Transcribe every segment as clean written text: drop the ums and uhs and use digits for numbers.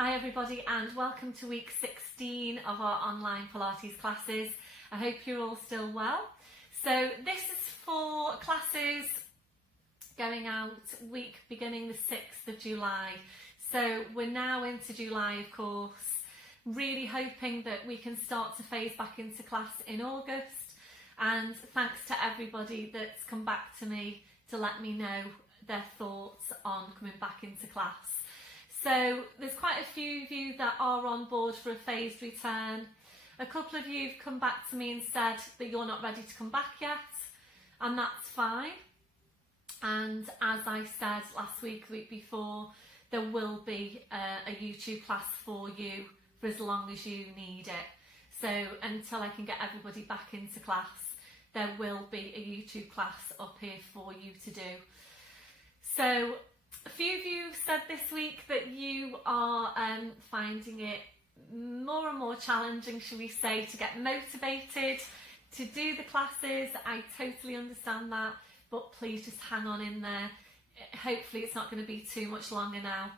Hi everybody and welcome to week 16 of our online Pilates classes. I hope you're all still well. So this is for classes going out week beginning the 6th of July. So we're now into July, of course, really hoping that we can start to phase back into class in August, and thanks to everybody that's come back to me to let me know their thoughts on coming back into class. So there's quite a few of you that are on board for a phased return. A couple of you have come back to me and said that you're not ready to come back yet, and that's fine. And as I said last week, the week before, there will be a YouTube class for you for as long as you need it. So until I can get everybody back into class, there will be a YouTube class up here for you to do. So a few of you have said this week that you are finding it more and more challenging, shall we say, to get motivated to do the classes. I totally understand that, but please just hang on in there. Hopefully it's not going to be too much longer now.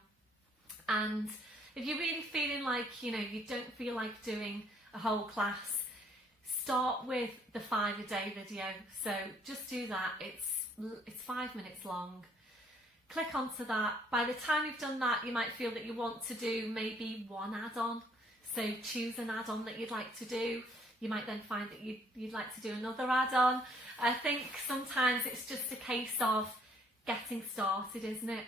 And if you're really feeling like, you don't feel like doing a whole class, start with the 5-a-day video. So just do that. It's 5 minutes long. Click onto that. By the time you've done that, you might feel that you want to do maybe one add-on. So choose an add-on that you'd like to do. You might then find that you'd like to do another add-on. I think sometimes it's just a case of getting started, isn't it?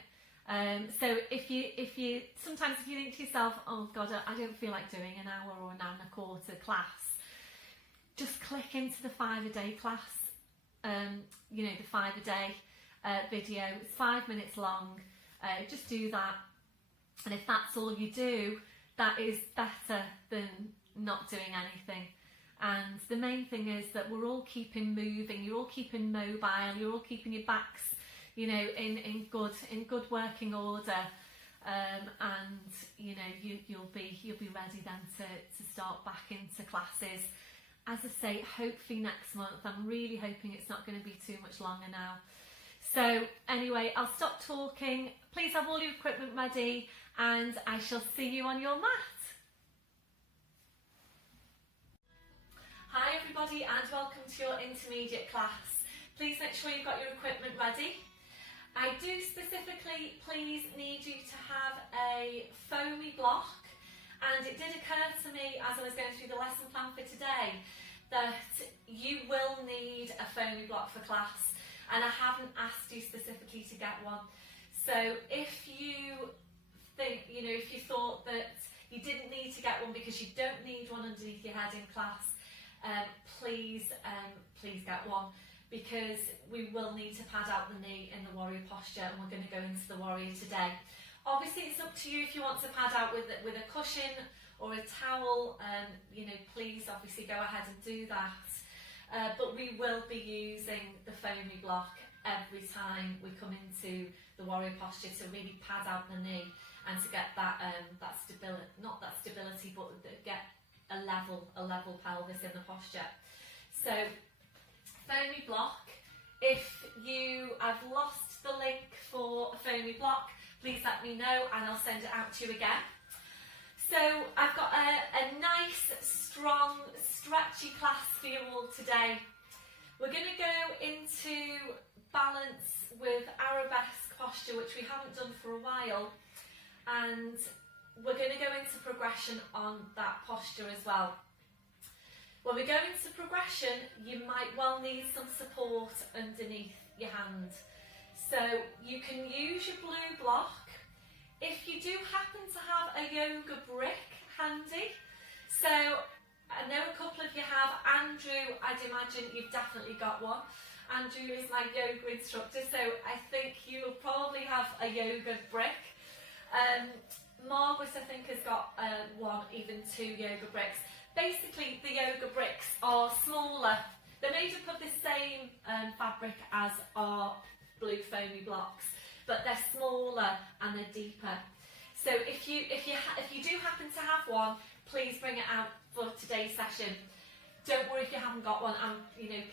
So if you sometimes if you think to yourself, oh God, I don't feel like doing an hour or an hour and a quarter class, just click into the 5-a-day class. The 5-a-day video. It's 5 minutes long. Just do that, and if that's all you do, that is better than not doing anything. And the main thing is that we're all keeping moving. You're all keeping mobile. You're all keeping your backs, in good working order, and you'll be ready then to start back into classes. As I say, hopefully next month. I'm really hoping it's not going to be too much longer now. So anyway, I'll stop talking. Please have all your equipment ready, and I shall see you on your mat. Hi everybody and welcome to your intermediate class. Please make sure you've got your equipment ready. I do specifically please need you to have a foamy block, and it did occur to me as I was going through the lesson plan for today that you will need a foamy block for class, and I haven't asked you specifically to get one. So if you think, if you thought that you didn't need to get one because you don't need one underneath your head in class, please get one, because we will need to pad out the knee in the warrior posture, and we're going to go into the warrior today. Obviously it's up to you if you want to pad out with a cushion or a towel. Please obviously go ahead and do that. But we will be using the foamy block every time we come into the warrior posture to really pad out the knee and to get that stability, not that stability, but get a level pelvis in the posture. So foamy block. If you have lost the link for a foamy block, please let me know and I'll send it out to you again. So I've got a nice, strong, stretchy class for you all today. We're going to go into balance with arabesque posture, which we haven't done for a while, and we're going to go into progression on that posture as well. When we go into progression, you might well need some support underneath your hand. So you can use your blue block. If you do happen to have a yoga brick handy, so I know a couple of you have. Andrew, I'd imagine you've definitely got one. Andrew is my yoga instructor, so I think you'll probably have a yoga brick. Margaret, I think, has got one, even 2 yoga bricks. Basically, the yoga bricks are smaller. They're made up of the same fabric as our blue foamy blocks, but they're smaller and they're deeper. So if you do happen to have one, please bring it out for today's session. Don't worry if you haven't got one, and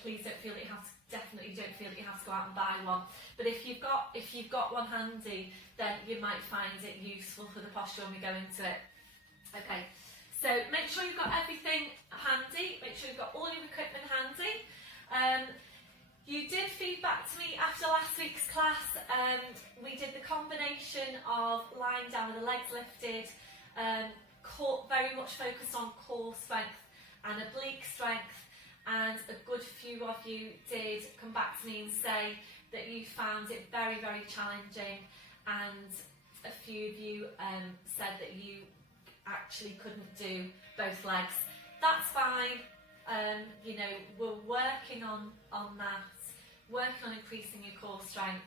please don't feel that you have to definitely don't feel that you have to go out and buy one. But if you've got one handy, then you might find it useful for the posture when we go into it. Okay, so make sure you've got everything handy, make sure you've got all your equipment handy. You did feed back to me after last week's class. We did the combination of lying down with the legs lifted, very much focused on core strength and oblique strength, and a good few of you did come back to me and say that you found it very, very challenging, and a few of you said that you actually couldn't do both legs. That's fine. You know, we're working on that, working on increasing your core strength.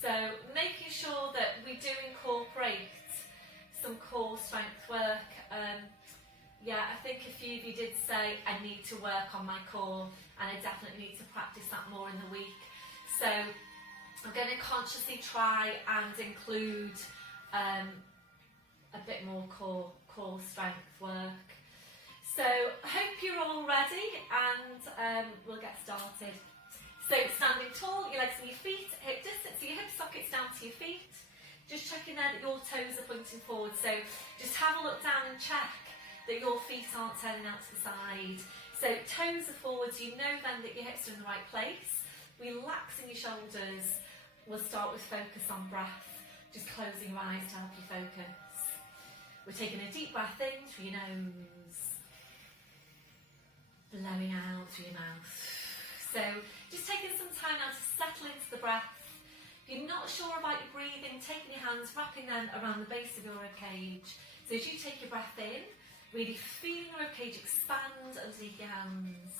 So making sure that we do incorporate some core strength work. Yeah, I think a few of you did say I need to work on my core, and I definitely need to practice that more in the week. So I'm going to consciously try and include a bit more core strength work. So I hope you're all ready, and we'll get started. So standing tall, your legs and your feet, hip distance, so your hip sockets down to your feet. Just checking there that your toes are pointing forward. So just have a look down and check that your feet aren't turning out to the side. So toes are forwards, you know then that your hips are in the right place. Relaxing your shoulders. We'll start with focus on breath. Just closing your eyes to help you focus. We're taking a deep breath in through your nose. Blowing out through your mouth. So just taking some time now to settle into the breath. If you're not sure about your breathing, taking your hands, wrapping them around the base of your ribcage. So as you take your breath in, really feeling the ribcage expand underneath your hands.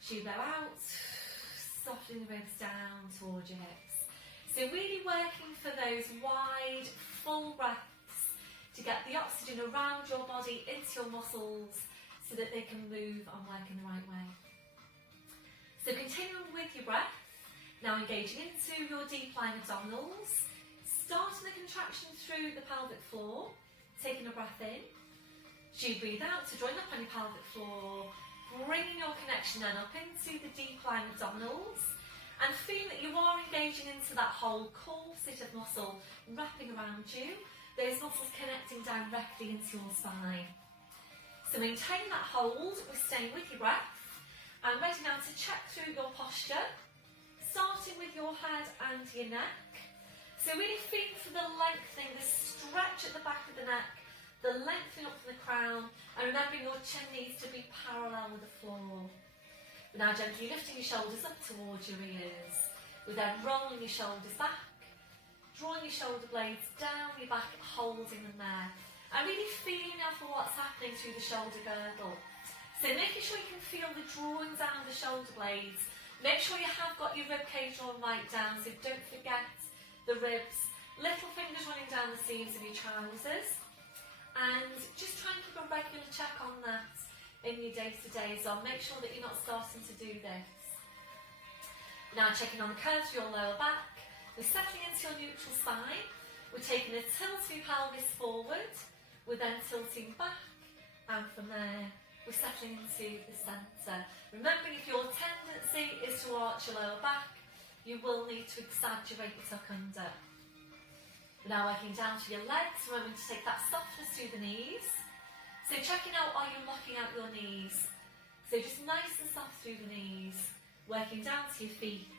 As you blow out, softening the ribs down towards your hips. So really working for those wide, full breaths to get the oxygen around your body into your muscles so that they can move and work in the right way. So continuing with your breath, now engaging into your deep lying abdominals, starting the contraction through the pelvic floor, taking a breath in. As you breathe out, so drawing up on your pelvic floor, bringing your connection then up into the deep lying abdominals, and feeling that you are engaging into that whole corset of muscle wrapping around you, those muscles connecting directly into your spine. So maintain that hold, we're staying with your breath, and ready now to check through your posture, starting with your head and your neck. So really feeling for the lengthening, the stretch at the back of the neck, the lengthening up from the crown, and remembering your chin needs to be parallel with the floor. We're now gently lifting your shoulders up towards your ears. We're then rolling your shoulders back, drawing your shoulder blades down your back, holding them there. And really feeling now for what's happening through the shoulder girdle. So making sure you can feel the drawing down of the shoulder blades. Make sure you have got your ribcage drawn right down, so don't forget the ribs. Little fingers running down the seams of your trousers. And just try and keep a regular check on that in your day-to-day as well. Make sure that you're not starting to do this. Now checking on the curves of your lower back. We're settling into your neutral spine. We're taking a tilt of your pelvis forward. We're then tilting back, and from there we're settling into the centre. Remembering if your tendency is to arch your lower back, you will need to exaggerate the tuck under. We're now working down to your legs, remembering to take that softness through the knees. So checking out, are you locking out your knees? So just nice and soft through the knees, working down to your feet,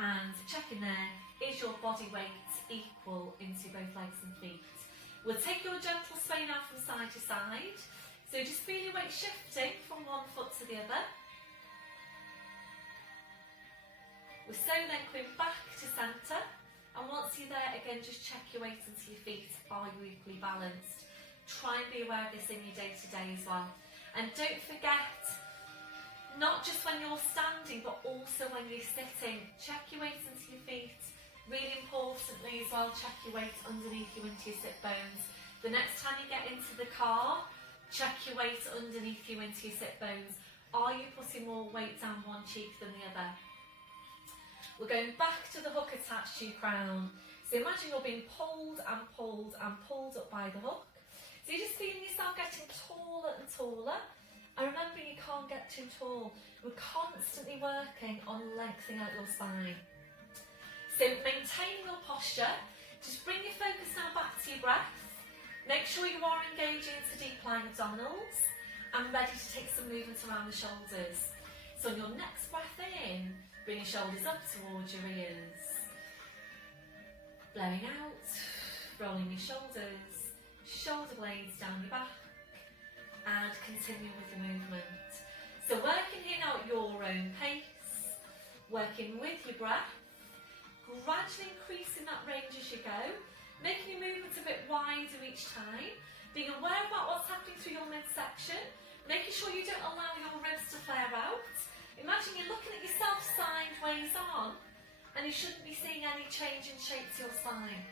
and checking there, is your body weight equal into both legs and feet? We'll take your gentle sway now from side to side. So just feel your weight shifting from one foot to the other. We're slowly then coming back to centre. And once you're there, again, just check your weight into your feet. Are you equally balanced? Try and be aware of this in your day-to-day as well. And don't forget, not just when you're standing, but also when you're sitting, check your weight into your feet. Really importantly as well, check your weight underneath you into your sit bones. The next time you get into the car, check your weight underneath you into your sit bones. Are you putting more weight down one cheek than the other? We're going back to the hook attached to your crown. So imagine you're being pulled and pulled and pulled up by the hook. So you're just feeling yourself getting taller and taller. And remember, you can't get too tall. We're constantly working on lengthening out your spine. So maintain your posture. Just bring your focus now back to your breath. Make sure you are engaging into deep lying abdominals and ready to take some movement around the shoulders. So on your next breath in, bring your shoulders up towards your ears. Blowing out, rolling your shoulders, shoulder blades down your back, and continue with your movement. So working here now at your own pace, working with your breath, gradually increasing that range as you go, making your movements a bit wider each time, being aware about what's happening through your midsection, making sure you don't allow your ribs to flare out. Imagine you're looking at yourself sideways on, and you shouldn't be seeing any change in shape to your spine.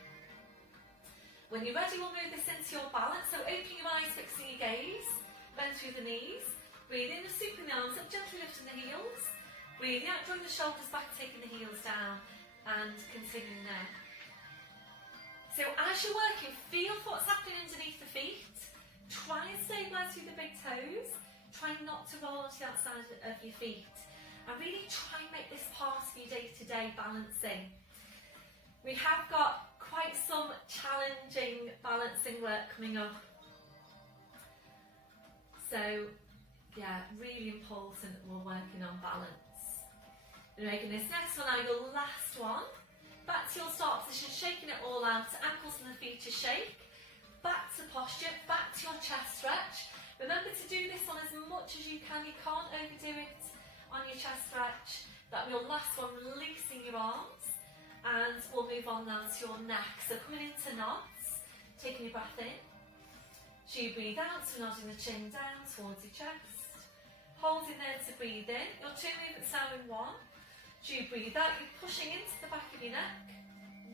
When you're ready, we'll move this into your balance. So open your eyes, fixing your gaze, bend through the knees, breathe in, sweeping the arms up, gently lifting the heels, breathing out, drawing the shoulders back, taking the heels down, and continuing there. So as you're working, feel for what's happening underneath the feet. Try and stabilise through the big toes. Try not to roll onto the outside of your feet. And really try and make this part of your day-to-day balancing. We have got quite some challenging balancing work coming up. So, yeah, really important that we're working on balance. We're making this next one now your last one. Back to your start position, shaking it all out, ankles and the feet to shake. Back to posture, back to your chest stretch. Remember to do this one as much as you can. You can't overdo it on your chest stretch. That'll be your last one, releasing your arms. And we'll move on now to your neck. So coming into knots, taking your breath in. So you breathe out, so nodding the chin down towards your chest. Holding there to breathe in. Your two movements now in one. So you breathe out, you're pushing into the back of your neck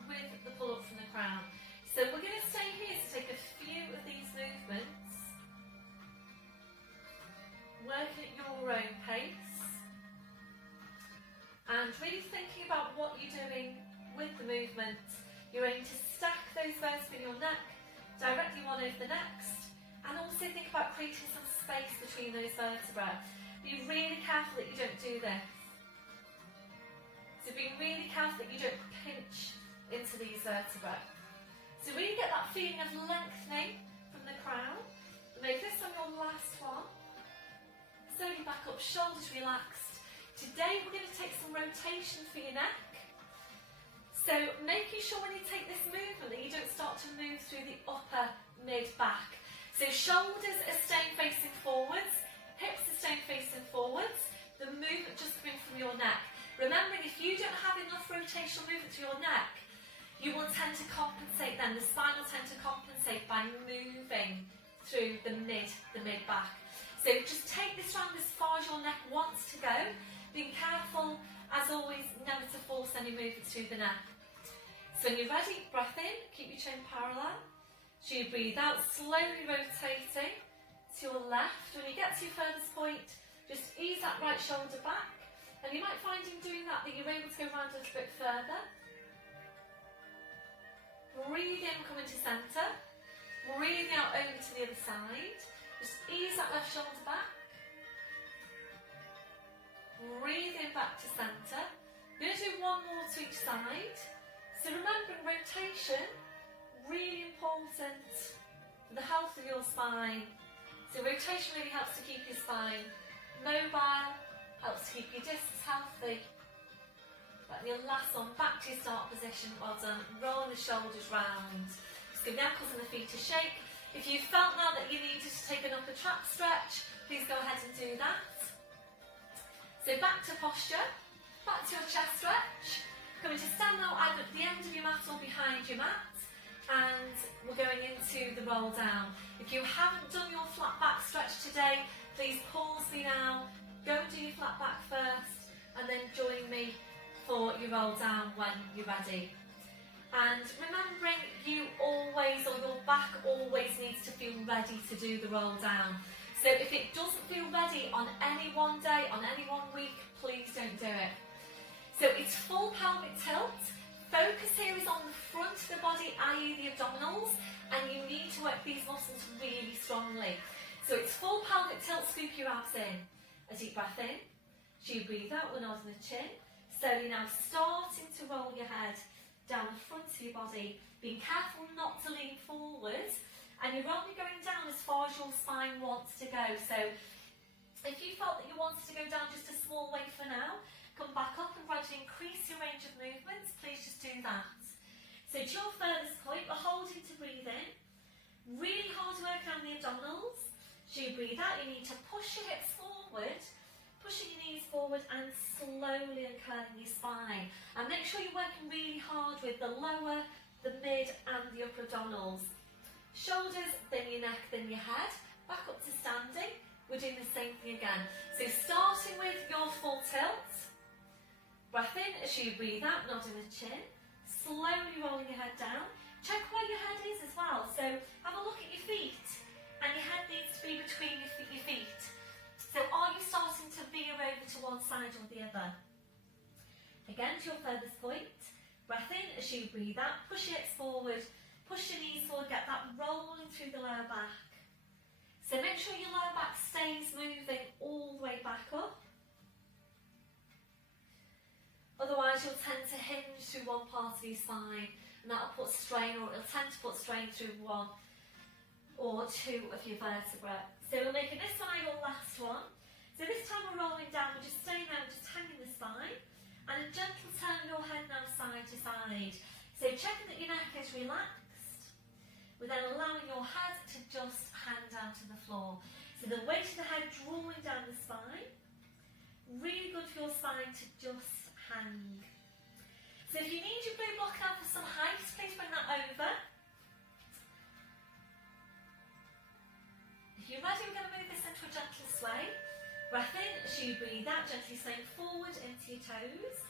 with the pull up from the crown. So we're going to stay here to take a few of these movements. Working at your own pace. And really thinking about what you're doing with the movement. You're aiming to stack those vertebrae in your neck, directly one over the next, and also think about creating some space between those vertebrae. Be really careful that you don't do this. So be really careful that you don't pinch into these vertebrae. So really get that feeling of lengthening from the crown. Make this on your last one. Slowly back up, shoulders relaxed. Today we're going to take some rotation for your neck. So making sure when you take this movement that you don't start to move through the upper mid-back. So shoulders are staying facing forwards, hips are staying facing forwards, the movement just coming from your neck. Remembering if you don't have enough rotational movement to your neck, you will tend to compensate then, the spine will tend to compensate by moving through the mid-back. So just take this round as far as your neck wants to go, being careful, as always, never to force any movement through the neck. So when you're ready, breath in, keep your chin parallel. So you breathe out, slowly rotating to your left. When you get to your furthest point, just ease that right shoulder back. And you might find in doing that you're able to go around a little bit further. Breathe in, come into centre. Breathing out over to the other side. Just ease that left shoulder back. Breathe in back to centre. We're going to do one more to each side. So remembering rotation, really important for the health of your spine. So rotation really helps to keep your spine mobile, helps to keep your discs healthy. But your last one, back to your start position, well done. Rolling the shoulders round. Just give the ankles and the feet a shake. If you felt now that you needed to take an upper trap stretch, please go ahead and do that. So back to posture, back to your chest stretch. Going to stand now either at the end of your mat or behind your mat. And we're going into the roll down. If you haven't done your flat back stretch today, please pause me now. Go and do your flat back first and then join me for your roll down when you're ready. And remembering you always, or your back always needs to feel ready to do the roll down. So if it doesn't feel ready on any one day, on any one week, please don't do it. So it's full pelvic tilt. Focus here is on the front of the body, i.e. the abdominals, and you need to work these muscles really strongly. So it's full pelvic tilt, scoop your abs in. A deep breath in. As you breathe out, we're nodding the chin. Slowly now starting to roll your head down the front of your body. Being careful not to lean forward. And you're only going down as far as your spine wants to go. So if you felt that you wanted to go down just a small way for now, come back up and gradually increase your range of movements. Please just do that. So to your furthest point, we're holding to breathe in. Really hard work on the abdominals. As you breathe out, you need to push your hips forward, pushing your knees forward and slowly uncurling your spine. And make sure you're working really hard with the lower, the mid and the upper abdominals. Shoulders, then your neck, then your head. Back up to standing. We're doing the same thing again. So starting with your full tilt. Breath in as you breathe out, nodding the chin. Slowly rolling your head down. Check where your head is as well. So have a look at your feet. And your head needs to be between your feet. So are you starting to veer over to one side or the other? Again, to your furthest point. Breath in as you breathe out. Push your hips forward. Push your knees forward. Get that rolling through the lower back. So make sure your lower back stays moving all the way back up. Otherwise you'll tend to hinge through one part of your spine and that'll put strain, or it'll tend to put strain through one or two of your vertebrae. So we're making this one your last one. So this time we're rolling down, we're just staying there, just hanging the spine, and a gentle turn of your head now side to side. So checking that your neck is relaxed. We're then allowing your head to just hang down to the floor. So the weight of the head drawing down the spine. Really good for your spine to just hang. So if you need your blue block now for some height, please bring that over. If you're ready, we're going to move this into a gentle sway. Breath in as you breathe out, gently swaying forward into your toes.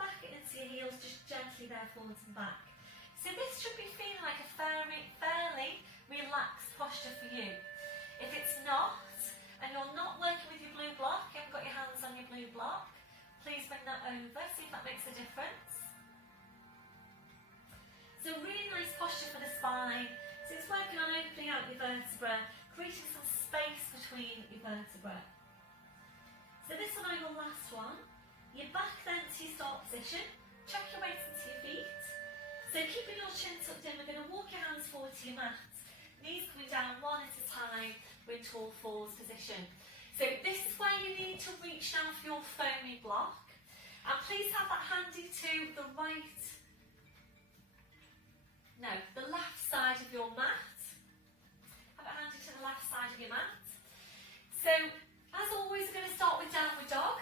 Back into your heels, just gently there, forwards and back. So this should be feeling like a fairly relaxed posture for you. If it's not, and you're not working with your blue block, you haven't got your hands on your blue block, please bring that over, see if that makes a difference. So really nice posture for the spine. So it's working on opening out your vertebrae, creating some space between your vertebrae. So this one, your last one. You're back then to your start position. Check your weight into your feet. So keeping your chin tucked in, we're going to walk your hands forward to your mat. Knees coming down one at a time. We're in tall fours position. So this is where you need to reach now for your foamy block. And please have that handy to the left side of your mat. Have it handy to the left side of your mat. So as always, we're going to start with downward dog.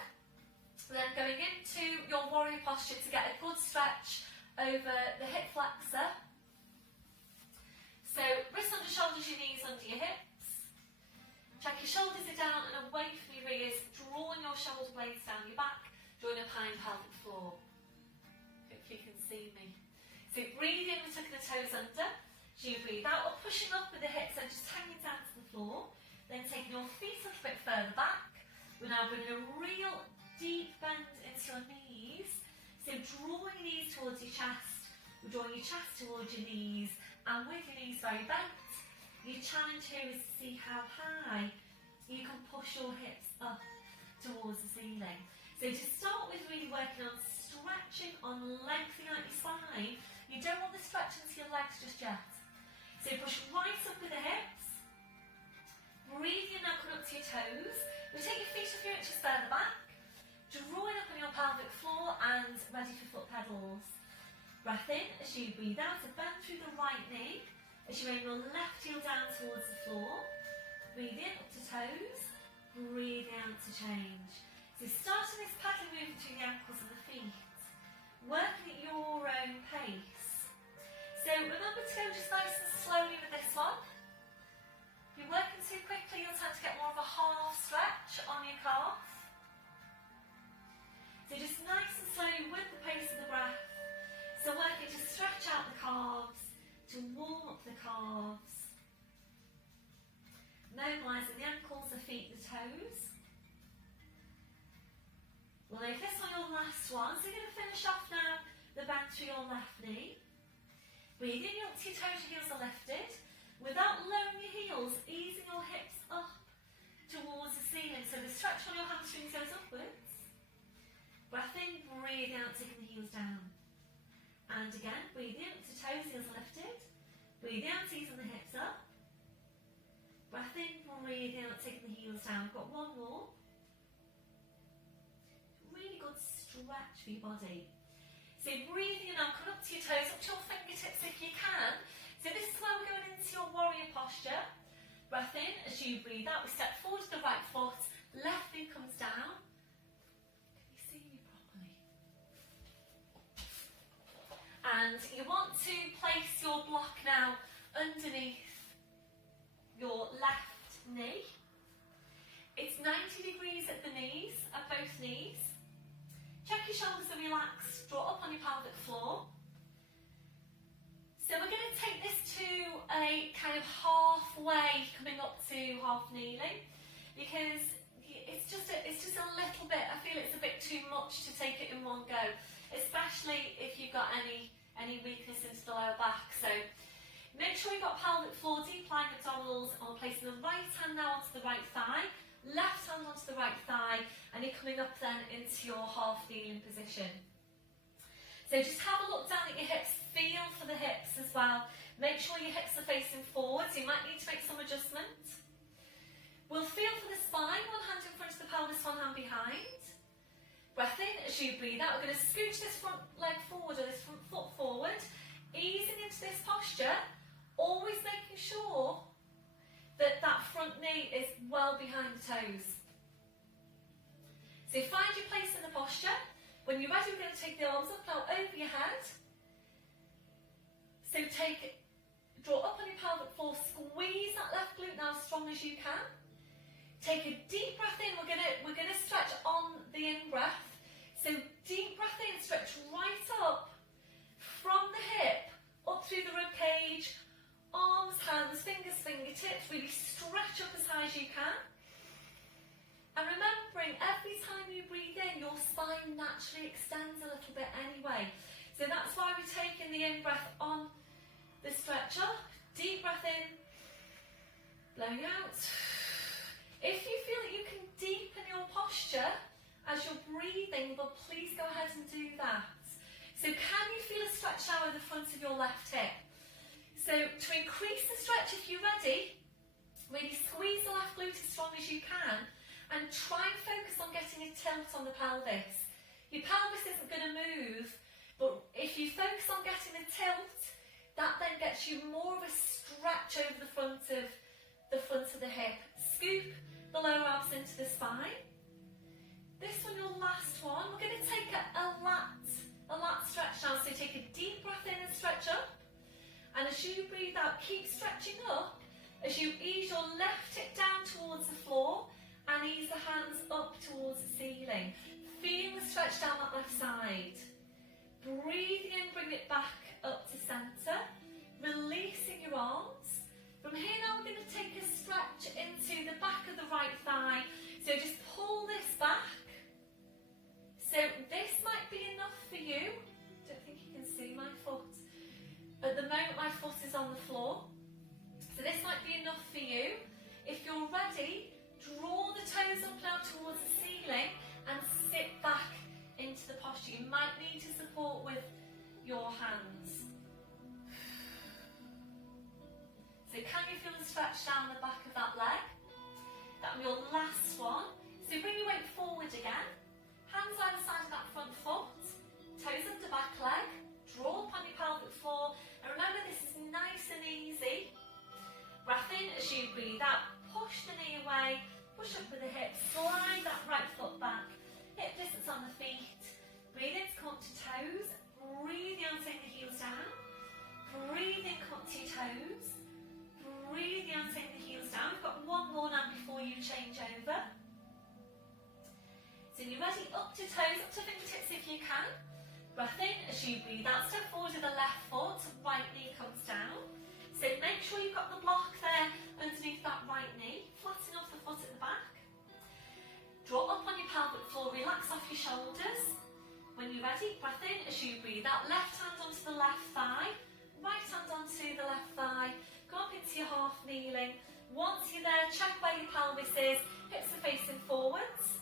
Then going into your warrior posture to get a good stretch over the hip flexor. So wrists under shoulders, your knees under your hips. Check your shoulders are down and away from your ears, drawing your shoulder blades down your back, drawing a pine pelvic floor. Hope you can see me. So breathe in, we're tucking the toes under. As you breathe out, or pushing up with the hips and just hanging down to the floor. Then taking your feet a little bit further back. We're now bringing a real deep bend into your knees. So drawing your knees towards your chest. We're drawing your chest towards your knees. And with your knees very bent, your challenge here is to see how high you can push your hips up towards the ceiling. So to start with, really working on stretching, on lengthening out your spine. You don't want the stretch into your legs just yet. So push right up with the hips. Breathe in now, coming up to your toes. We take your feet a few inches further back. Drawing up on your pelvic floor and ready for foot pedals. Breath in as you breathe out, so bend through the right knee. As you bring your left heel down towards the floor. Breathe in up to toes. Breathe out to change. So starting this paddling movement through the ankles and the feet. Working at your own pace. So remember to go just nice and slowly with this one. If you're working too quickly, you'll tend to get more of a half stretch on your calf. So just nice and slowly with the pace of the breath. So working to stretch out the calves, to warm up the calves. Mobilising the ankles, the feet, the toes. We'll make this on your last one. So you're going to finish off now the bend through your left knee. Breathe in, your toes, your heels are lifted. Without lowering your heels, easing your hips up stretch on your hamstrings goes upwards. Breath in, breathe out, taking the heels down. And again, breathe in, up to toes, heels are lifted. Breathe out, knees and the hips up. Breath in, breathe out, taking the heels down. We've got one more. Really good stretch for your body. So breathing in, now come up to your toes, up to your fingertips if you can. So this is where we're going into your warrior posture. Breath in, as you breathe out, we step forward to the right foot, left knee comes down. Can you see me properly? And you want to place your block now underneath your left knee. It's 90 degrees at the knees, at both knees. Check your shoulders are relaxed, draw up on your pelvic floor. So we're going to take this to a kind of halfway, coming up to half kneeling, because it's just a little bit, I feel it's a bit too much to take it in one go, especially if you've got any weakness into the lower back. So make sure you've got pelvic floor, deep lying abdominals, and we're placing the right hand now onto the right thigh, left hand onto the right thigh, and you're coming up then into your half kneeling position. So just have a look down at your hips, feel for the hips as well. Make sure your hips are facing forward, so you might need to make some adjustment. We'll feel for the spine, one hand in front of the pelvis, one hand behind. Breath in, as you breathe out, we're going to scooch this front leg forward or this front foot forward, easing into this posture, always making sure that that front knee is well behind the toes. So find your place in the posture. When you're ready, we're going to take the arms up now over your head. So draw up on your pelvic floor, squeeze that left glute now as strong as you can. Take a deep breath in. We're going to stretch on the in breath. So deep breath in, stretch right up from the hip, up through the rib cage, arms, hands, fingers, fingertips. Really stretch up as high as you can. And remembering, every time you breathe in, your spine naturally extends a little bit anyway. So that's why we're taking the in-breath on the stretcher. Deep breath in, blowing out. If you feel that you can deepen your posture as you're breathing, well, please go ahead and do that. So can you feel a stretch now at the front of your left hip? So to increase the stretch, if you're ready, really squeeze the left glute as strong as you can. And try and focus on getting a tilt on the pelvis. Your pelvis isn't going to move, but if you focus on getting a tilt, that then gets you more of a stretch over the front of the hip. Scoop the lower abs into the spine. This one, your last one, we're going to take a lat stretch now. So take a deep breath in and stretch up. And as you breathe out, keep stretching up. As you ease your left hip down towards the floor, and ease the hands up towards the ceiling. Feel the stretch down that left side. Breathing in, bring it back up to centre. Releasing your arms. From here now we're going to take a stretch into the back of the right thigh. So just pull this back. So this might be enough for you. Don't think you can see my foot. At the moment my foot is on the floor. So this might be enough for you. If you're ready, draw the toes up now towards the ceiling and sit back into the posture. You might need to support with your hands. So can you feel the stretch down the back of that leg? That'll be your last one. So bring your weight forward again. Hands either side of that front foot. Toes under back leg. Draw up on your pelvic floor. And remember, this is nice and easy. Breath in as you breathe out. Push the knee away. Push up with the hips, slide that right foot back, hip distance on the feet. Breathe in to come up to toes. Breathe out, take the heels down. Breathe in, come up to your toes. Breathe out, take the heels down. We've got one more now before you change over. So you're ready, up to toes, up to fingertips if you can. Breath in as you breathe out. Step forward with the left foot, right knee comes down. So make sure you've got the block there underneath that right knee. Flatten off the foot at the back. Draw up on your pelvic floor, relax off your shoulders. When you're ready, breath in as you breathe out. Left hand onto the left thigh, right hand onto the left thigh. Go up into your half kneeling. Once you're there, check where your pelvis is, hips are facing forwards.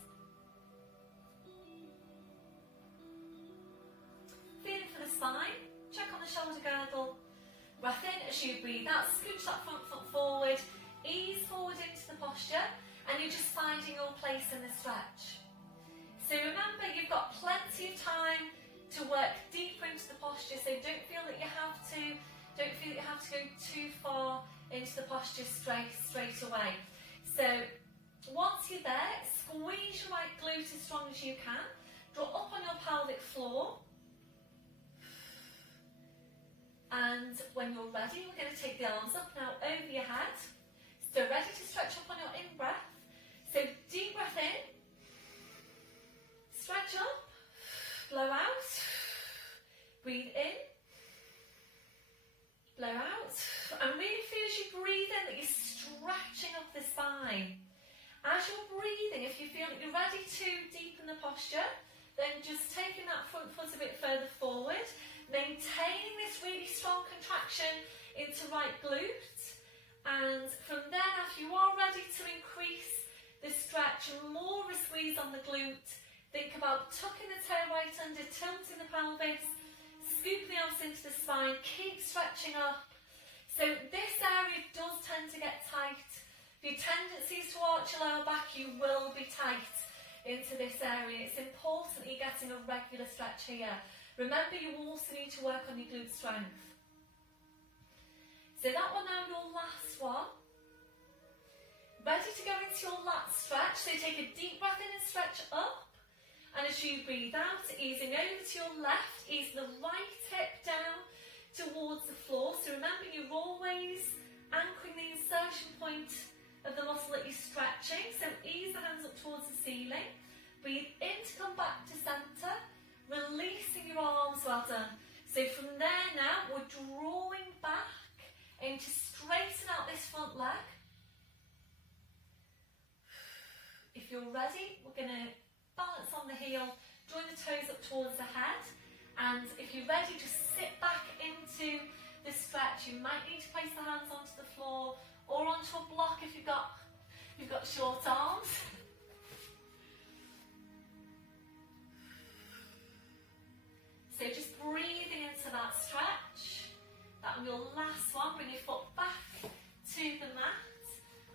Feeling for the spine, check on the shoulder girdle. Breath in as you breathe out, scooch that front foot forward, ease forward into the posture, and you're just finding your place in the stretch. So remember, you've got plenty of time to work deeper into the posture, so don't feel that you have to go too far into the posture straight away. So once you're there, squeeze your right glute as strong as you can, draw up on your pelvic floor, and when you're ready, we're going to take the arms up now over your head. So ready to stretch up on your in-breath. So deep breath in, stretch up, blow out, breathe in, blow out, and really feel as you breathe in that you're stretching up the spine. As you're breathing, if you feel that you're ready to deepen the posture, then just taking that front foot a bit further forward, maintaining this really strong contraction into right glute, and from there, if you are ready to increase the stretch, more a squeeze on the glute, think about tucking the toe right under, tilting the pelvis, scoop the arms into the spine, keep stretching up. So this area does tend to get tight. If your tendency is to arch your lower back, you will be tight into this area. It's important that you're getting a regular stretch here. Remember, you also need to work on your glute strength. So that one now, your last one. Ready to go into your lat stretch. So take a deep breath in and stretch up. And as you breathe out, easing over to your left, ease the right hip down towards the floor. So remember, you're always anchoring the insertion point of the muscle that you're stretching. So ease the hands up towards the ceiling. Breathe in to come back to centre, releasing your arms, well done. So from there now, we're drawing back and to straighten out this front leg. If you're ready, we're going to balance on the heel, drawing the toes up towards the head. And if you're ready, just sit back into the stretch. You might need to place the hands onto the floor or onto a block if you've got short arms. So just breathing into that stretch. That will be your last one. Bring your foot back to the mat.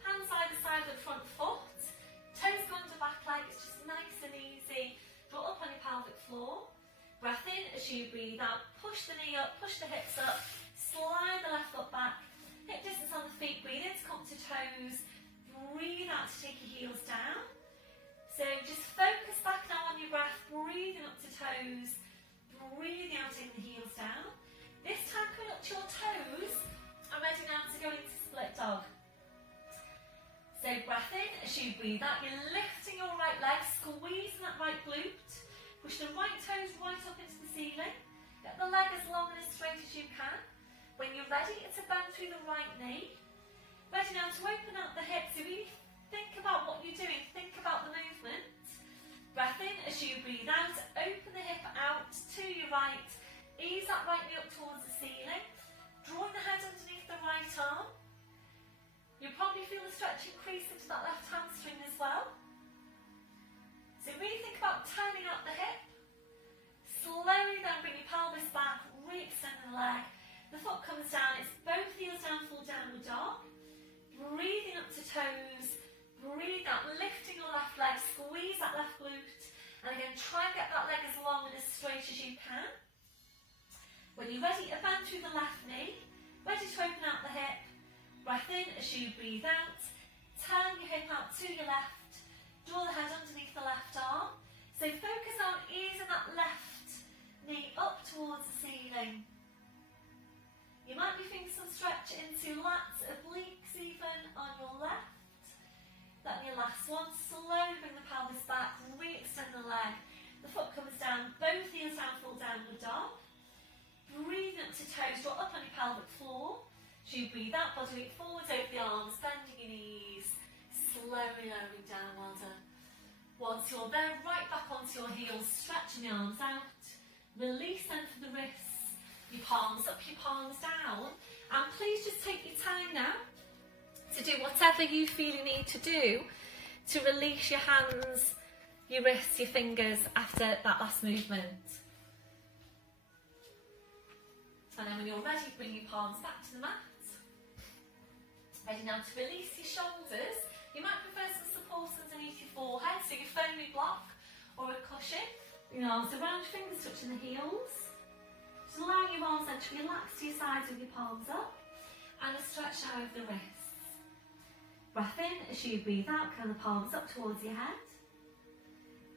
Hands either side of the front foot. Toes go under back leg. It's just nice and easy. Draw up on your pelvic floor. Breath in as you breathe out. Push the knee up, push the hips up. Slide the left foot back. Hip distance on the feet. Breathe in to come to toes. Breathe out to take your heels down. So just focus back now on your breath. Breathing up to toes. Breathing out, taking the heels down. This time coming up to your toes. I'm ready now to go into split dog. So breath in as you breathe out. You're lifting your right leg, squeezing that right glute. Push the right toes right up into the ceiling. Get the leg as long and as straight as you can. When you're ready, it's a bend through the right knee. Ready now to open up the hips. So really think about what you're doing. Think about the movement. Breath in as you breathe out. Open the hip out to your right. Ease that right knee up towards the ceiling. Drawing the head underneath the right arm. You'll probably feel the stretch increase into that left hamstring as well. So really think about turning out the hip. Slowly then bring your pelvis back, re-extend the leg. The foot comes down, it's both heels down, full downward dog. Breathing up to toes. Breathe out, lifting your left leg, squeeze that left glute. And again, try and get that leg as long and as straight as you can. When you're ready, a bend through the left knee. Ready to open out the hip. Breath in as you breathe out. Turn your hip out to your left. Draw the head underneath the left arm. So focus on easing that left knee up towards the ceiling. You might be feeling some stretch into lats, obliques even on your left. Then your last one, slowly bring the pelvis back, re-extend the leg. The foot comes down, both heels down, full downward dog. Breathe up to toes, draw up on your pelvic floor. As you breathe out, body weight forwards over the arms, bending your knees, slowly lowering down, well done. Once you're there, right back onto your heels, stretching the arms out. Release them for the wrists, your palms up, your palms down. And please just take your time now to do whatever whatever you feel you need to do to release your hands, your wrists, your fingers after that last movement. And then when you're ready, bring your palms back to the mat. Ready now to release your shoulders. You might prefer some support underneath your forehead, so your foamy block or a cushion. Your arms around, fingers touching the heels. Just allow your arms then to relax to your sides with your palms up and a stretch out of the wrists. Breath in as you breathe out, curl the palms up towards your head.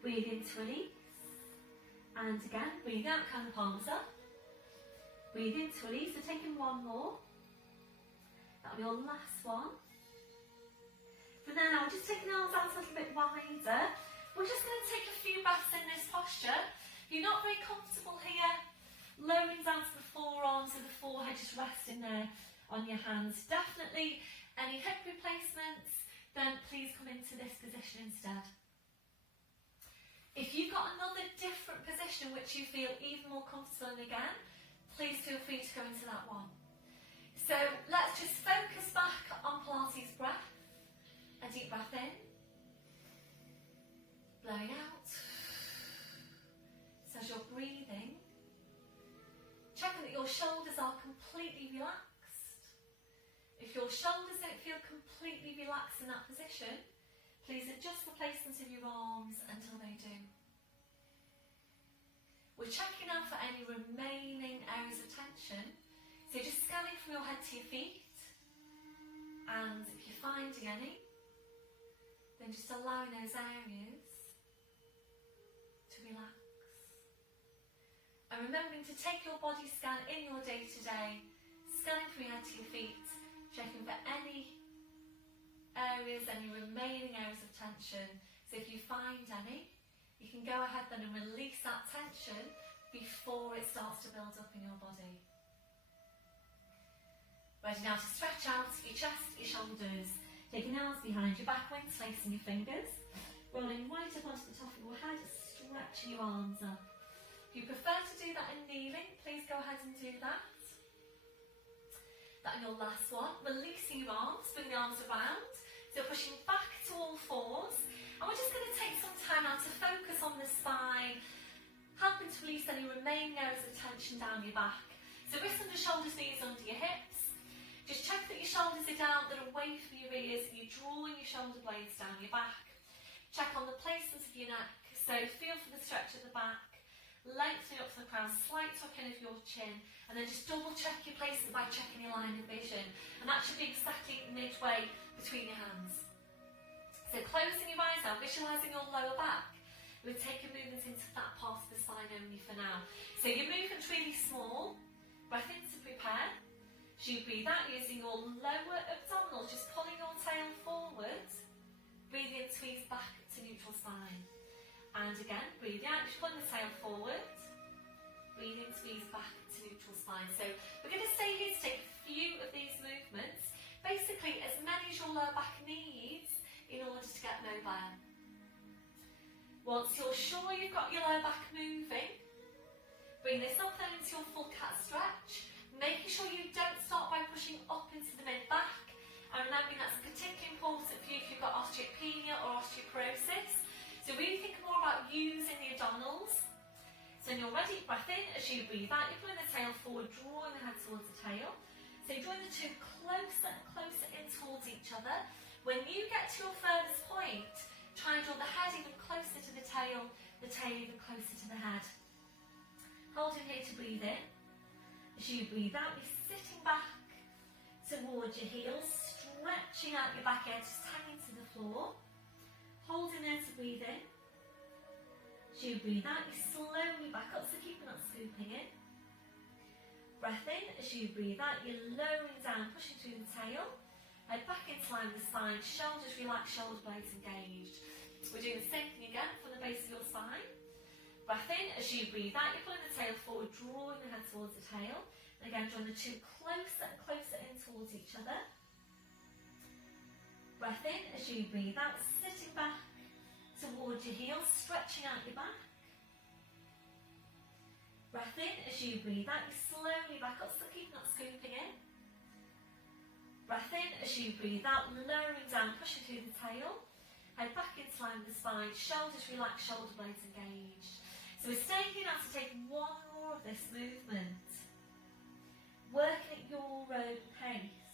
Breathe in to release. And again, breathe out, curl the palms up. Breathe in to release, so taking one more. That'll be your last one. For now, we're just taking the arms out a little bit wider. We're just going to take a few breaths in this posture. If you're not very comfortable here, lowering down to the forearms and the forehead, just resting there on your hands. Definitely any hip replacements, then please come into this position instead. If you've got another different position which you feel even more comfortable in again, please feel free to go into that one. So let's just focus back on Pilates breath. A deep breath in, blowing out. So as you're breathing, checking that your shoulders are completely relaxed. If your shoulders don't feel completely relaxed in that position, please adjust the placement of your arms until they do. We're checking out for any remaining areas of tension. So just scanning from your head to your feet, and if you're finding any, then just allowing those areas to relax. And remembering to take your body scan in your day-to-day, scanning from your head to your feet, checking for any areas, any remaining areas of tension. So if you find any, you can go ahead then and release that tension before it starts to build up in your body. Ready now to stretch out your chest, your shoulders. Taking your arms behind your back, wings facing your fingers. Rolling right up onto the top of your head, stretching your arms up. If you prefer to do that in kneeling, please go ahead and do that. That in your last one. Releasing your arms, bring the arms around. So you're pushing back to all fours. And we're just going to take some time now to focus on the spine, helping to release any remaining areas of tension down your back. So wrists under shoulders, knees under your hips. Just check that your shoulders are down, they're away from your ears, and you're drawing your shoulder blades down your back. Check on the placement of your neck, so feel for the stretch at the back, lengthening up to the crown, slight tuck in of your chin, and then just double check your placement by checking your line of vision. And that should be exactly midway between your hands. So closing your eyes now, visualising your lower back. We'll take your movements into that part of the spine only for now. So your movement's really small, breath in to prepare. As you breathe out using your lower abdominals, just pulling your tail forward. Breathe in, squeeze back to neutral spine. And again, breathe out, just pulling the tail forward. Breathe in, squeeze back to neutral spine. So we're going to stay here to take a few of these movements. Basically, as many as your lower back needs in order to get mobile. Once you're sure you've got your lower back moving, bring this up then into your full cat stretch. Making sure you don't start by pushing up into the mid-back, and remembering that's particularly important for you if you've got osteopenia or osteoporosis. So really think more about using the abdominals. So when you're ready, breath in. As you breathe out, you're pulling the tail forward, drawing the head towards the tail. So you're drawing the two closer and closer in towards each other. When you get to your furthest point, try and draw the head even closer to the tail even closer to the head. Holding here to breathe in. As you breathe out, you're sitting back towards your heels, stretching out your back edge, just hanging to the floor. Holding there to breathe in. As you breathe out, you slowly back up, so keeping that scooping in. Breath in. As you breathe out, you're lowering down, pushing through the tail. Head back into line with the spine, shoulders relaxed, shoulder blades engaged. We're doing the same thing again from the base of your spine. Breath in. As you breathe out, you're pulling the tail forward, drawing the head towards the tail. And again, drawing the two closer and closer in towards each other. Breath in. As you breathe out, sitting back towards your heels, stretching out your back. Breath in. As you breathe out, you slowly back up, so keeping that scooping in. Breath in as you breathe out, lowering down, pushing through the tail. Head back into line with the spine, shoulders relaxed, shoulder blades engaged. So we're staying here now to take one more of this movement. Working at your own pace.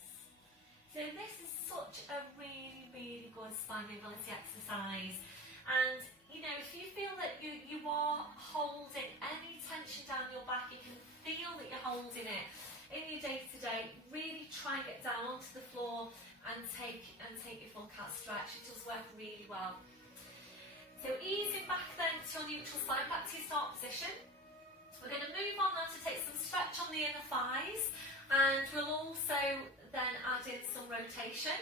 So this is such a really, really good spine mobility exercise. And you know, if you feel that you are holding any tension down your back, you can feel that you're holding it in your day-to-day, really try and get down onto the floor and take your full cat stretch. It does work really well. So easing back then to your neutral spine, back to your start position. We're going to move on now to take some stretch on the inner thighs, and we'll also then add in some rotation.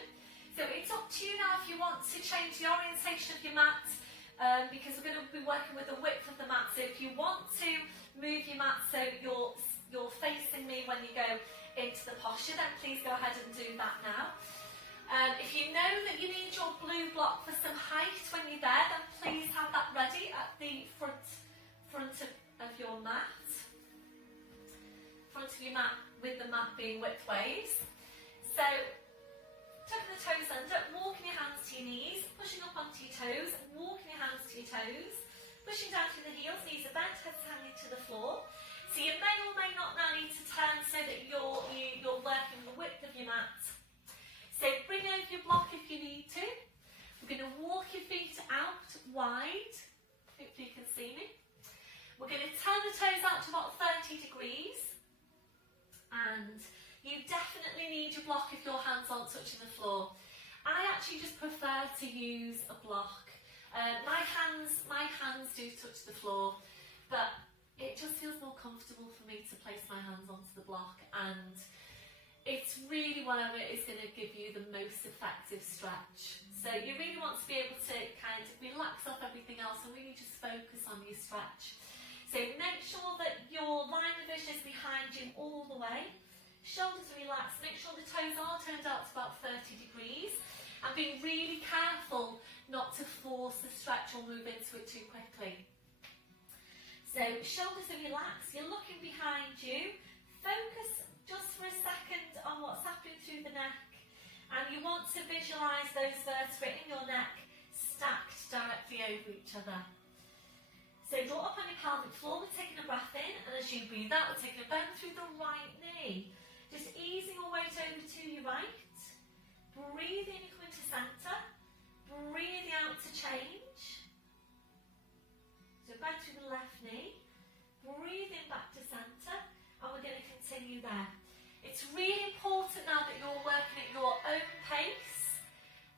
So it's up to you now if you want to change the orientation of your mat, because we're going to be working with the width of the mat. So if you want to move your mat so you're facing me when you go into the posture, then please go ahead and do that now. If you know that you need your blue block for some height when you're there, then please have that ready at the front of your mat. Front of your mat, with the mat being widthways. So tucking the toes under, walking your hands to your knees, pushing up onto your toes, walking your hands to your toes, pushing down through the heels, knees are bent, heads hanging to the floor. So you may or may not now need to turn so that you're working the width of your mat. So bring over your block if you need to. We're going to walk your feet out wide. Hopefully you can see me. We're going to turn the toes out to about 30 degrees. And you definitely need your block if your hands aren't touching the floor. I actually just prefer to use a block. My hands do touch the floor, but it just feels more comfortable for me to place my hands onto the block, and it's really whatever is going to give you the most effective stretch. So you really want to be able to kind of relax off everything else and really just focus on your stretch. So make sure that your line of vision is behind you all the way. Shoulders are relaxed. Make sure the toes are turned out to about 30 degrees. And be really careful not to force the stretch or move into it too quickly. So shoulders are relaxed. You're looking behind you. Focus just for a second on what's happening through the neck. And you want to visualise those vertebrae in your neck stacked directly over each other. So draw up on your pelvic floor, we're taking a breath in, and as you breathe out, we're taking a bend through the right knee. Just easing your weight over to your right. Breathe in, you come into centre. Breathing out to change. So bend through the left knee. Breathing back to centre, and we're going to continue there. It's really important now that you're working at your own pace,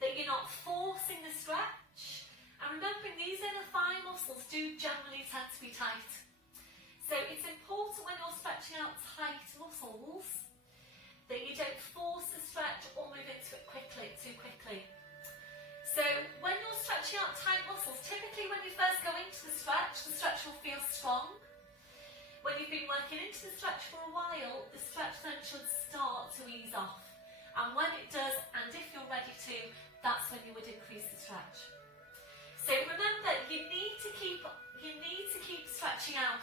that you're not forcing the stretch. And remembering these inner thigh muscles do generally tend to be tight. So it's important when you're stretching out tight muscles that you don't force the stretch or move into it too quickly. So when you're stretching out tight muscles, typically when you first go into the stretch will feel strong. When you've been working into the stretch for a while, the stretch then should start to ease off. And when it does, and if you're ready to, that's when you would increase the stretch. So remember, you need to keep stretching out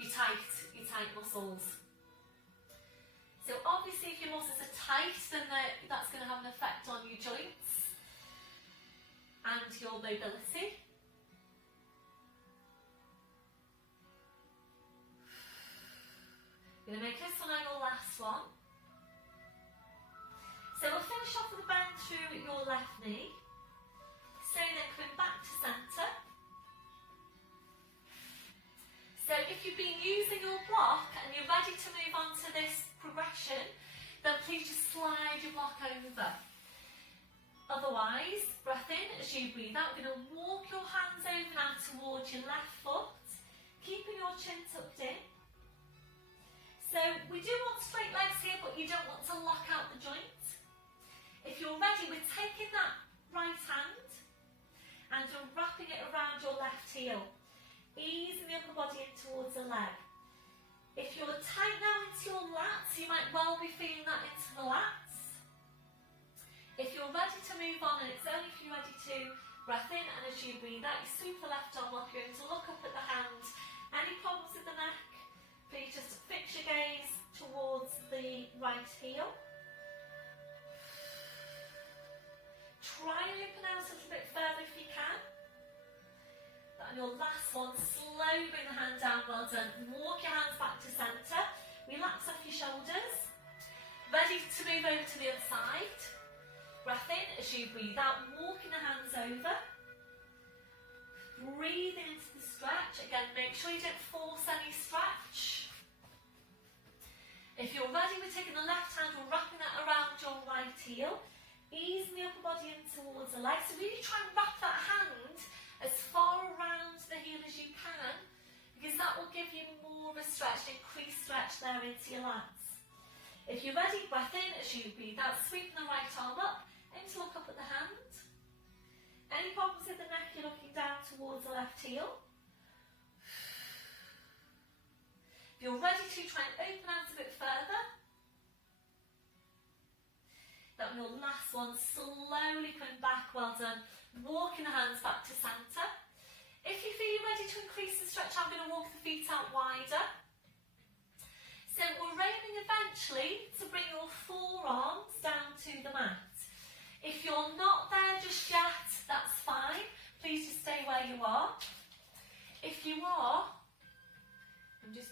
your tight muscles. So obviously if your muscles are tight, then that's going to have an effect on your joints and your mobility. You're going to make this one our last one. So we'll finish off with a bend through your left knee. So then coming back to centre. So if you've been using your block and you're ready to move on to this progression, then please just slide your block over. Otherwise, breath in as you breathe out. We're going to walk your hands over now towards your left foot, keeping your chin tucked in. So we do want straight legs here, but you don't want to lock out the joint. If you're ready, we're taking that right hand and we're wrapping it around your left heel, easing the upper body in towards the leg. If you're tight now into your lats, you might well be feeling that into the lats. If you're ready to move on, and it's only if you're ready to, breath in, and as you breathe out, you sweep the left arm up, you're going to look up at the hand. Any problems with the neck, please just fix your gaze towards the right heel. And your last one, slowly bring the hand down, well done. Walk your hands back to centre. Relax off your shoulders. Ready to move over to the other side. Breath in as you breathe out, walking the hands over. Breathing into the stretch. Again, make sure you don't force any stretch. If you're ready, we're taking the left hand, we're wrapping that around your right heel. Easing the upper body in towards the leg. So really try and wrap that hand as far around the heel as you can, because that will give you more of a stretch, increased stretch there into your lats. If you're ready, breath in as you breathe out, sweeping the right arm up, aim to look up at the hand. Any problems with the neck, you're looking down towards the left heel. If you're ready to, try and open out a bit further. That on your last one, slowly coming back, well done. Walking the hands back to centre. If you feel you're ready to increase the stretch, I'm going to walk the feet out wider. So we're aiming eventually to bring your forearms down to the mat. If you're not there just yet, that's fine. Please just stay where you are. If you are, I'm just